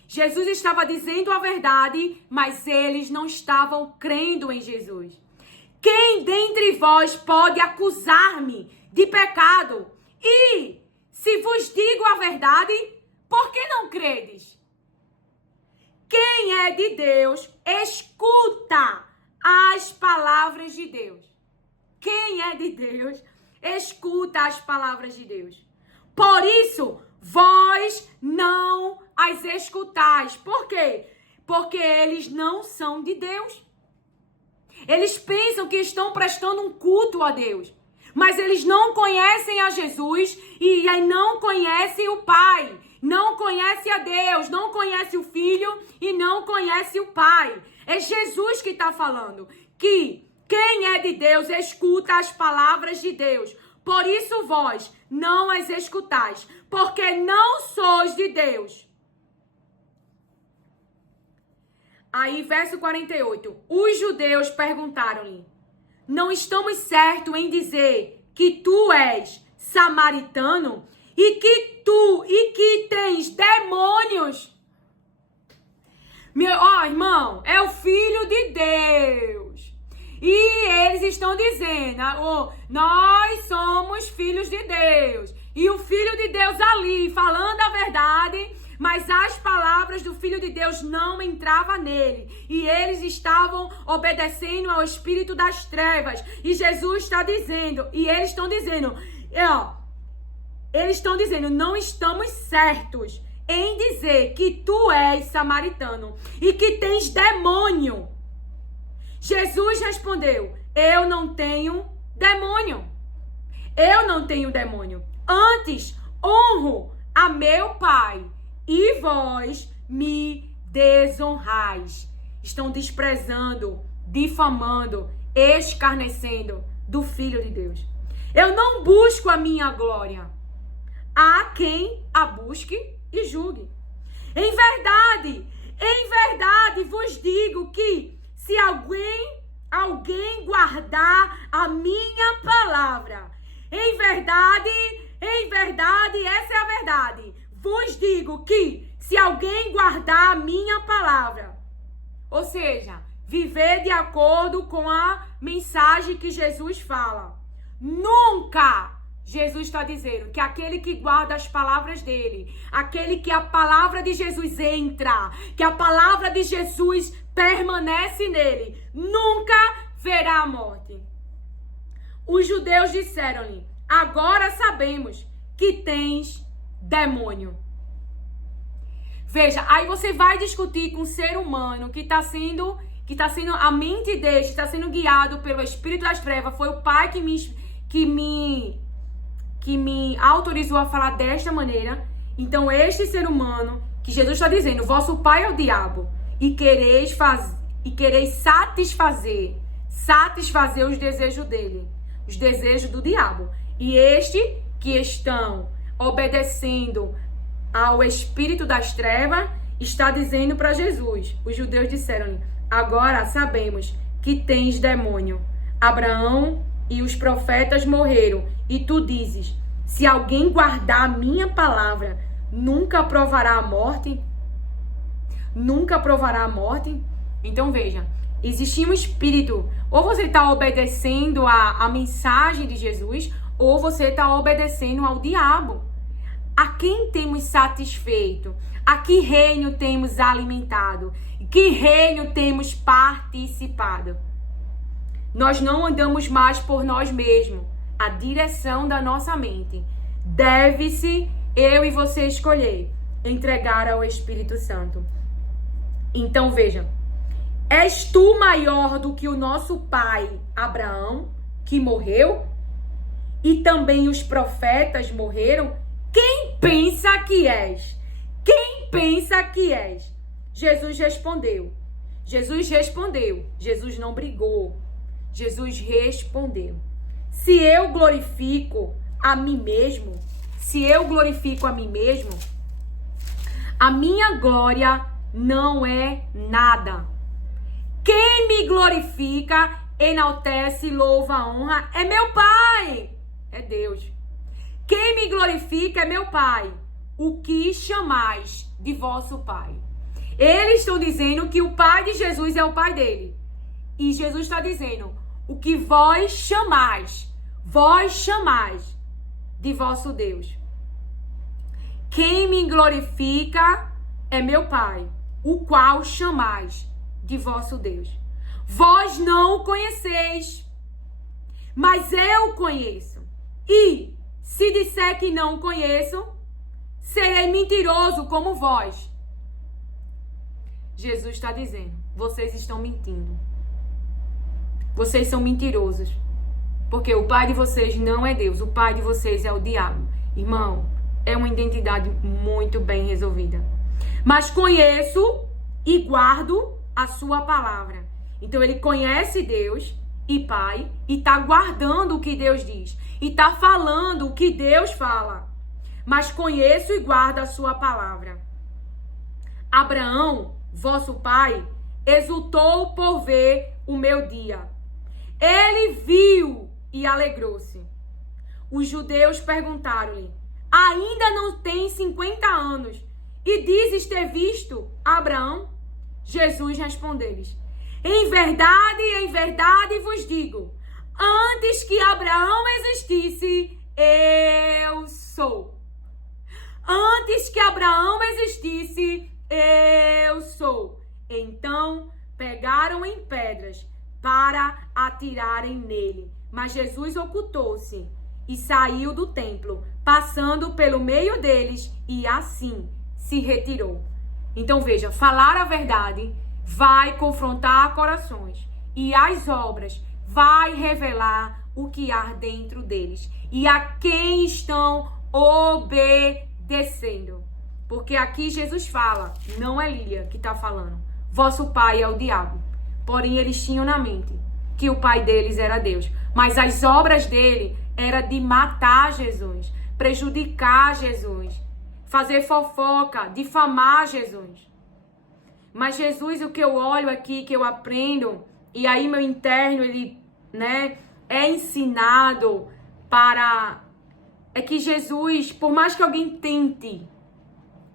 Jesus estava dizendo a verdade, mas eles não estavam crendo em Jesus. Quem dentre vós pode acusar-me de pecado? E, se vos digo a verdade, por que não credes? Quem é de Deus, escuta as palavras de Deus. Quem é de Deus, escuta as palavras de Deus. Por isso, vós não as escutais. Por quê? Porque eles não são de Deus. Eles pensam que estão prestando um culto a Deus. Mas eles não conhecem a Jesus e não conhecem o Pai. Não conhecem a Deus, não conhecem o Filho e não conhecem o Pai. É Jesus que está falando que quem é de Deus escuta as palavras de Deus. Por isso vós não as escutais, porque não sois de Deus. Aí, verso 48. Os judeus perguntaram-lhe: não estamos certos em dizer que tu és samaritano e que tens demônios? Irmão, é o Filho de Deus. E eles estão dizendo, nós somos filhos de Deus. E o Filho de Deus ali, falando a verdade, mas as palavras do Filho de Deus não entravam nele. E eles estavam obedecendo ao espírito das trevas. E Jesus está dizendo, e eles estão dizendo, não estamos certos em dizer que tu és samaritano e que tens demônio. Jesus respondeu: eu não tenho demônio. Eu não tenho demônio. Antes, honro a meu Pai e vós me desonrais. Estão desprezando, difamando, escarnecendo do Filho de Deus. Eu não busco a minha glória. Há quem a busque e julgue. Em verdade vos digo que se alguém guardar a minha palavra, em verdade, essa é a verdade. Vos digo que se alguém guardar a minha palavra, ou seja, viver de acordo com a mensagem que Jesus fala, nunca, Jesus está dizendo que aquele que guarda as palavras dele, aquele que a palavra de Jesus entra, que a palavra de Jesus permanece nele, nunca verá a morte. Os judeus disseram-lhe: agora sabemos que tens demônio. Veja, aí você vai discutir com um ser humano que está sendo a mente deste, está sendo guiado pelo espírito das trevas. Foi o pai que me que me autorizou a falar desta maneira. Então, este ser humano, que Jesus está dizendo, vosso pai é o diabo, e quereis satisfazer os desejos dele, os desejos do diabo. E este que estão obedecendo ao espírito das trevas, está dizendo para Jesus, os judeus disseram-lhe, agora sabemos que tens demônio. Abraão e os profetas morreram, e tu dizes, se alguém guardar a minha palavra, nunca provará a morte? Nunca provará a morte? Então veja, existe um espírito, ou você está obedecendo a mensagem de Jesus, ou você está obedecendo ao diabo. A quem temos satisfeito? A que reino temos alimentado? Que reino temos participado? Nós não andamos mais por nós mesmos. A direção da nossa mente deve-se, eu e você escolher, entregar ao Espírito Santo. Então veja, és tu maior do que o nosso pai Abraão, que morreu? E também os profetas morreram? Quem pensa que és? Quem pensa que és? Jesus respondeu. Jesus não brigou. Jesus respondeu. Se eu glorifico a mim mesmo, a minha glória não é nada. Quem me glorifica, enaltece, louva, honra, é meu Pai. É Deus. Quem me glorifica é meu Pai, o que chamais de vosso Pai. Eles estão dizendo que o Pai de Jesus é o Pai dele. E Jesus está dizendo, o que vós chamais de vosso Deus. Quem me glorifica é meu Pai, o qual chamais de vosso Deus. Vós não o conheceis, mas eu o conheço. E se disser que não o conheço, serei mentiroso como vós. Jesus está dizendo, vocês estão mentindo. Vocês são mentirosos. Porque o pai de vocês não é Deus. O pai de vocês é o diabo. Irmão, é uma identidade muito bem resolvida. Mas conheço e guardo a sua palavra. Então ele conhece Deus e Pai e está guardando o que Deus diz. E está falando o que Deus fala. Mas conheço e guardo a sua palavra. Abraão, vosso pai, exultou por ver o meu dia. Ele viu e alegrou-se. Os judeus perguntaram-lhe, ainda não tem 50 anos e dizes ter visto Abraão? Jesus respondeu-lhes, em verdade vos digo, antes que Abraão existisse, eu sou. Antes que Abraão existisse, eu sou. Então pegaram em pedras para atirarem nele. Mas Jesus ocultou-se e saiu do templo, passando pelo meio deles, e assim se retirou. Então veja, falar a verdade vai confrontar corações, e as obras vai revelar o que há dentro deles e a quem estão obedecendo. Porque aqui Jesus fala, não é Lília que está falando, vosso pai é o diabo. Porém, eles tinham na mente que o pai deles era Deus. Mas as obras dele era de matar Jesus, prejudicar Jesus, fazer fofoca, difamar Jesus. Mas Jesus, o que eu olho aqui, que eu aprendo, e aí meu interno, ele, é ensinado para... É que Jesus, por mais que alguém tente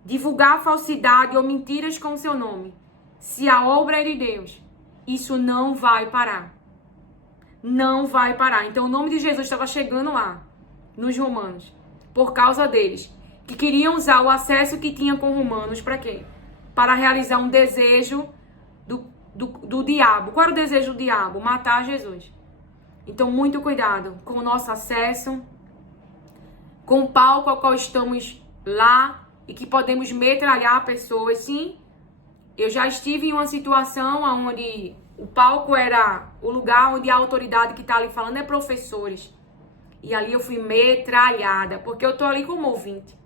divulgar falsidade ou mentiras com o seu nome, se a obra é de Deus, isso não vai parar. Não vai parar. Então o nome de Jesus estava chegando lá, nos romanos, por causa deles, que queriam usar o acesso que tinha com romanos para quê? Para realizar um desejo do diabo. Qual era o desejo do diabo? Matar Jesus. Então muito cuidado com o nosso acesso, com o palco ao qual estamos lá e que podemos metralhar pessoas. Sim, eu já estive em uma situação onde o palco era o lugar onde a autoridade que está ali falando é professores. E ali eu fui metralhada, porque eu tô ali como ouvinte.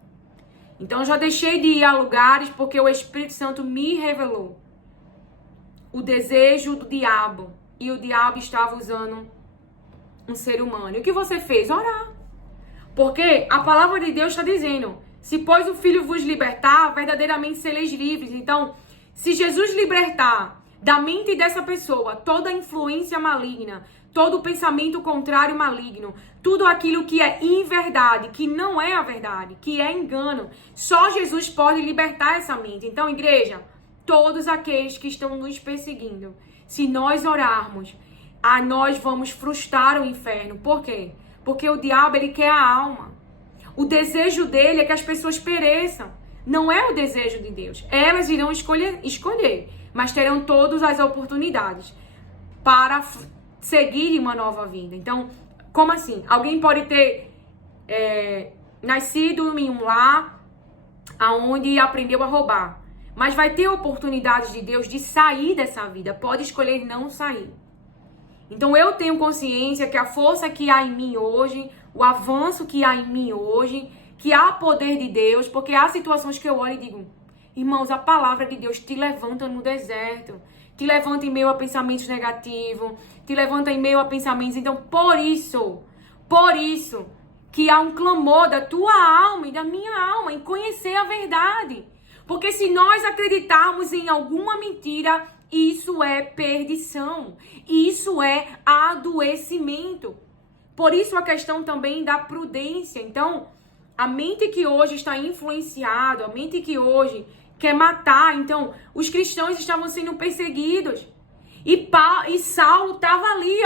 Então, eu já deixei de ir a lugares porque o Espírito Santo me revelou o desejo do diabo. E o diabo estava usando um ser humano. E o que você fez? Orar. Porque a palavra de Deus está dizendo: se pois o Filho vos libertar, verdadeiramente sereis livres. Então, se Jesus libertar da mente dessa pessoa toda a influência maligna, todo o pensamento contrário maligno, tudo aquilo que é inverdade, que não é a verdade, que é engano, só Jesus pode libertar essa mente. Então, igreja, todos aqueles que estão nos perseguindo, se nós orarmos, nós vamos frustrar o inferno. Por quê? Porque o diabo, ele quer a alma. O desejo dele é que as pessoas pereçam. Não é o desejo de Deus. Elas irão escolher, mas terão todas as oportunidades para seguir uma nova vida. Então, como assim? Alguém pode ter nascido em um lar onde aprendeu a roubar, mas vai ter oportunidades de Deus de sair dessa vida. Pode escolher não sair. Então, eu tenho consciência que a força que há em mim hoje, o avanço que há em mim hoje, que há poder de Deus, porque há situações que eu olho e digo: irmãos, a palavra de Deus te levanta no deserto, te levanta em meio a pensamentos negativos, te levanta em meio a pensamentos. Então, por isso, que há um clamor da tua alma e da minha alma em conhecer a verdade. Porque se nós acreditarmos em alguma mentira, isso é perdição, isso é adoecimento. Por isso a questão também da prudência. Então, a mente que hoje está influenciada, a mente que hoje quer matar. Então, os cristãos estavam sendo perseguidos. E Saulo estava ali,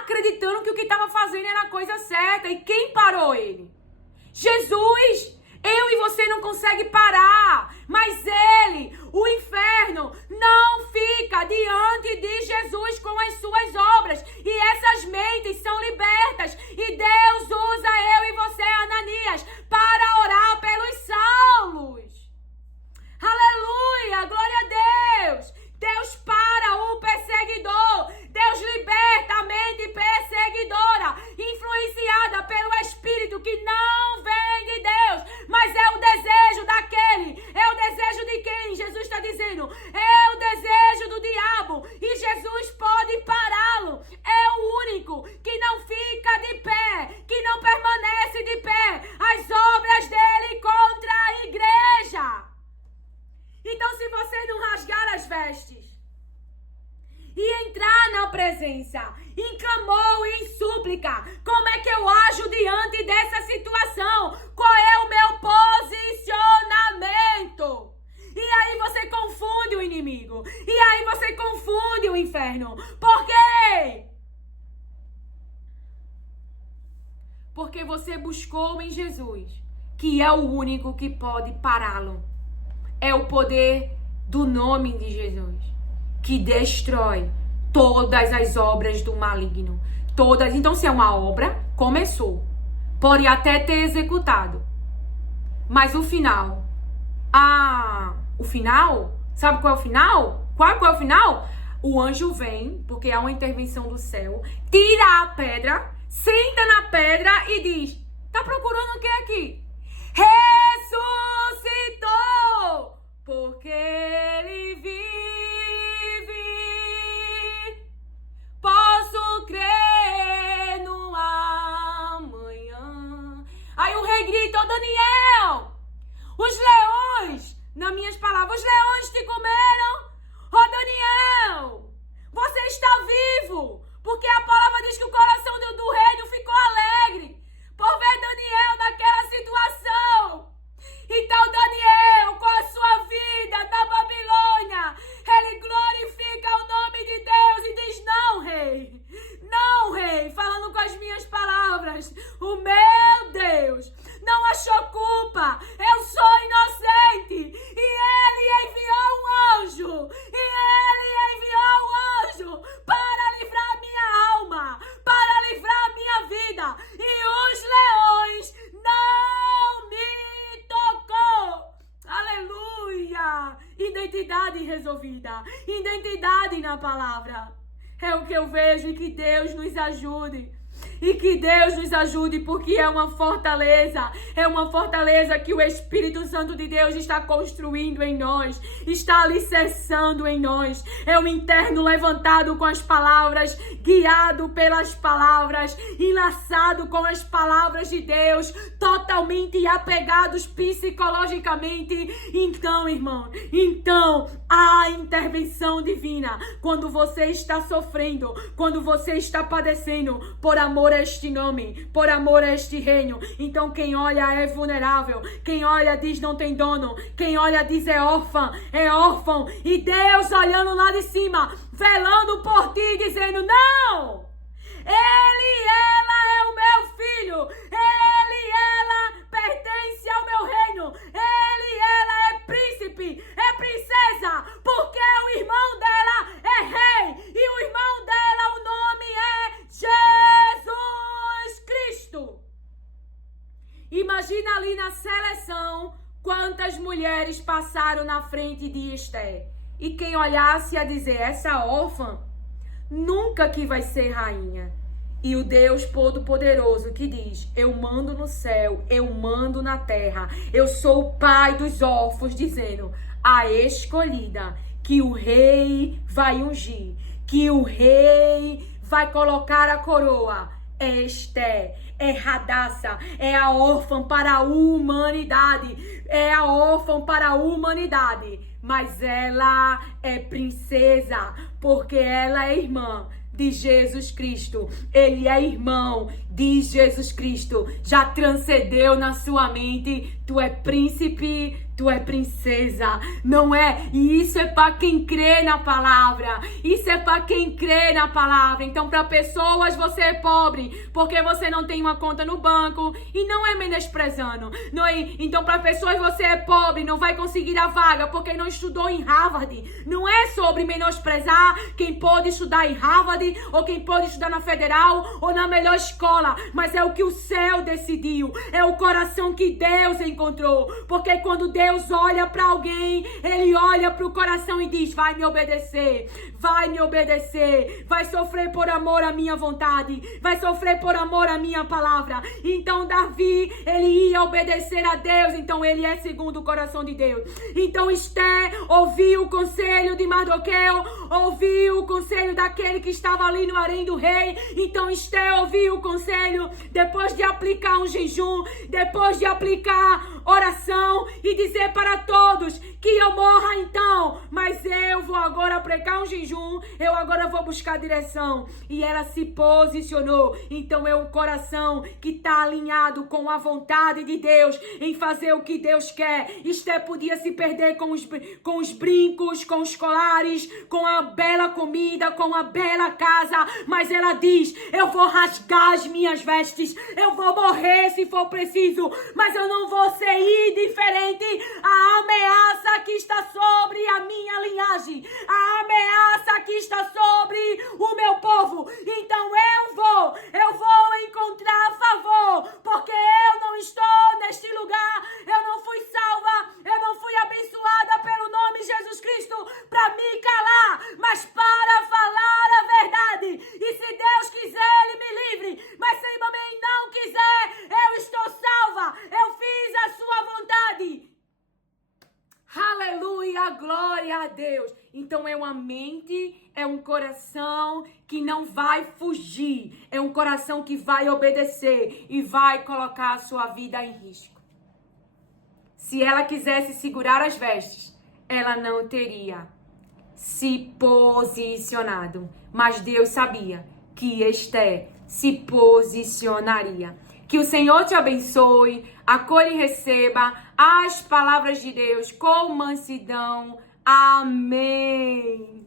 acreditando que o que estava fazendo era a coisa certa. E quem parou ele? Jesus! Eu e você não conseguem parar, mas ele, o inferno, não fica diante de Jesus com as suas obras. E essas mentes são libertas. E Deus usa eu e você, Ananias, para orar pelos Saulos. Aleluia, glória a Deus. Deus para o perseguidor. Deus liberta a mente perseguidora, influenciada pelo Espírito que não vem de Deus, mas é o desejo daquele. É o desejo de quem? Jesus está dizendo: é o desejo do diabo. E Jesus pode pará-lo. É o único que não fica de pé, que não permanece de pé as obras dele contra a igreja. Então, se você não rasgar as vestes e entrar na presença, em clamor e em súplica, como é que eu ajo diante dessa situação? Qual é o meu posicionamento? E aí você confunde o inimigo. E aí você confunde o inferno. Por quê? Porque você buscou em Jesus, que é o único que pode pará-lo. É o poder do nome de Jesus, que destrói todas as obras do maligno. Todas. Então, se é uma obra, começou. Pode até ter executado. Mas o final. O final? Sabe qual é o final? Qual é o final? O anjo vem, porque há uma intervenção do céu, tira a pedra, senta na pedra e diz: tá procurando o que aqui? Ressuscitou, porque ele vive. Posso crer no amanhã. Aí o rei grita: ô Daniel, os leões, nas minhas palavras, os leões te comeram. Ô Daniel, você está vivo, porque a palavra diz que o coração do rei não ficou alegre por ver Daniel naquela situação. Então Daniel, com a sua vida na Babilônia, ele glorifica o nome de Deus e diz: não, rei, falando com as minhas palavras, o meu Deus não achou culpa, eu sou inocente, e ele enviou um anjo para livrar minha alma, para livrar minha vida, e os leões não me tocou. Aleluia! Identidade resolvida, identidade na palavra. É o que eu vejo, e que Deus nos ajude E que Deus nos ajude, porque é uma fortaleza que o Espírito Santo de Deus está construindo em nós, está alicerçando em nós. É um interno levantado com as palavras, guiado pelas palavras, enlaçado com as palavras de Deus, totalmente apegados psicologicamente. Então, irmão, a intervenção divina, quando você está sofrendo, quando você está padecendo, por amor a este nome, por amor a este reino. Então quem olha é vulnerável, quem olha diz não tem dono, quem olha diz é órfão, e Deus olhando lá de cima, velando por ti, dizendo: não, ela é o meu filho, ela pertence ao meu reino, ela é príncipe, é princesa, porque o irmão dela é rei, e o irmão dela, o nome é Jesus Cristo. Imagina ali na seleção quantas mulheres passaram na frente de Esther. E quem olhasse ia dizer: essa órfã nunca que vai ser rainha. E o Deus Todo-Poderoso que diz: eu mando no céu, eu mando na terra, eu sou o pai dos órfãos, dizendo: a escolhida, que o rei vai ungir, que o rei vai colocar a coroa, é Esther, é Radassa, é a órfã para a humanidade, mas ela é princesa, porque ela é irmã de Jesus Cristo. Ele é irmão de Jesus Cristo. Já transcendeu na sua mente. Tu é príncipe, tu é princesa, não é? E isso é para quem crê na palavra. Isso é para quem crê na palavra. Então, para pessoas, você é pobre porque você não tem uma conta no banco, e não é menosprezando. Não é? Então, para pessoas, você é pobre, não vai conseguir a vaga porque não estudou em Harvard. Não é sobre menosprezar quem pode estudar em Harvard, ou quem pode estudar na Federal, ou na melhor escola, mas é o que o céu decidiu. É o coração que Deus encontrou. Porque quando Deus olha para alguém, Ele olha para o coração e diz: vai me obedecer, vai sofrer por amor à minha vontade, vai sofrer por amor à minha palavra. Então Davi, ele ia obedecer a Deus, então ele é segundo o coração de Deus. Então Esther ouviu o conselho de Mardoqueu, ouviu o conselho daquele que estava ali no harém do rei. Então Esther ouviu o conselho, depois de aplicar um jejum, depois de aplicar oração e dizer para todos que eu morra então, mas eu vou agora aplicar um jejum, eu agora vou buscar direção. E ela se posicionou. Então é um coração que está alinhado com a vontade de Deus, em fazer o que Deus quer. Esther podia se perder com os brincos, com os colares, com a bela comida, com a bela casa, mas ela diz: eu vou rasgar as minhas vestes, eu vou morrer se for preciso, mas eu não vou ser indiferente à ameaça que está sobre a minha linhagem, a ameaça que está sobre o meu povo. Então eu vou encontrar favor, porque eu não estou neste lugar, eu não fui salva, eu não fui abençoada pelo nome de Jesus Cristo para me calar, mas para falar a verdade. E se Deus quiser, Ele me livre, mas se também não quiser, eu estou salva, eu fiz a sua vontade. Aleluia, glória a Deus. Então é uma mente, é um coração que não vai fugir, é um coração que vai obedecer e vai colocar a sua vida em risco. Se ela quisesse segurar as vestes, ela não teria se posicionado. Mas Deus sabia que Esther se posicionaria. Que o Senhor te abençoe, acolha e receba as palavras de Deus com mansidão. Amém.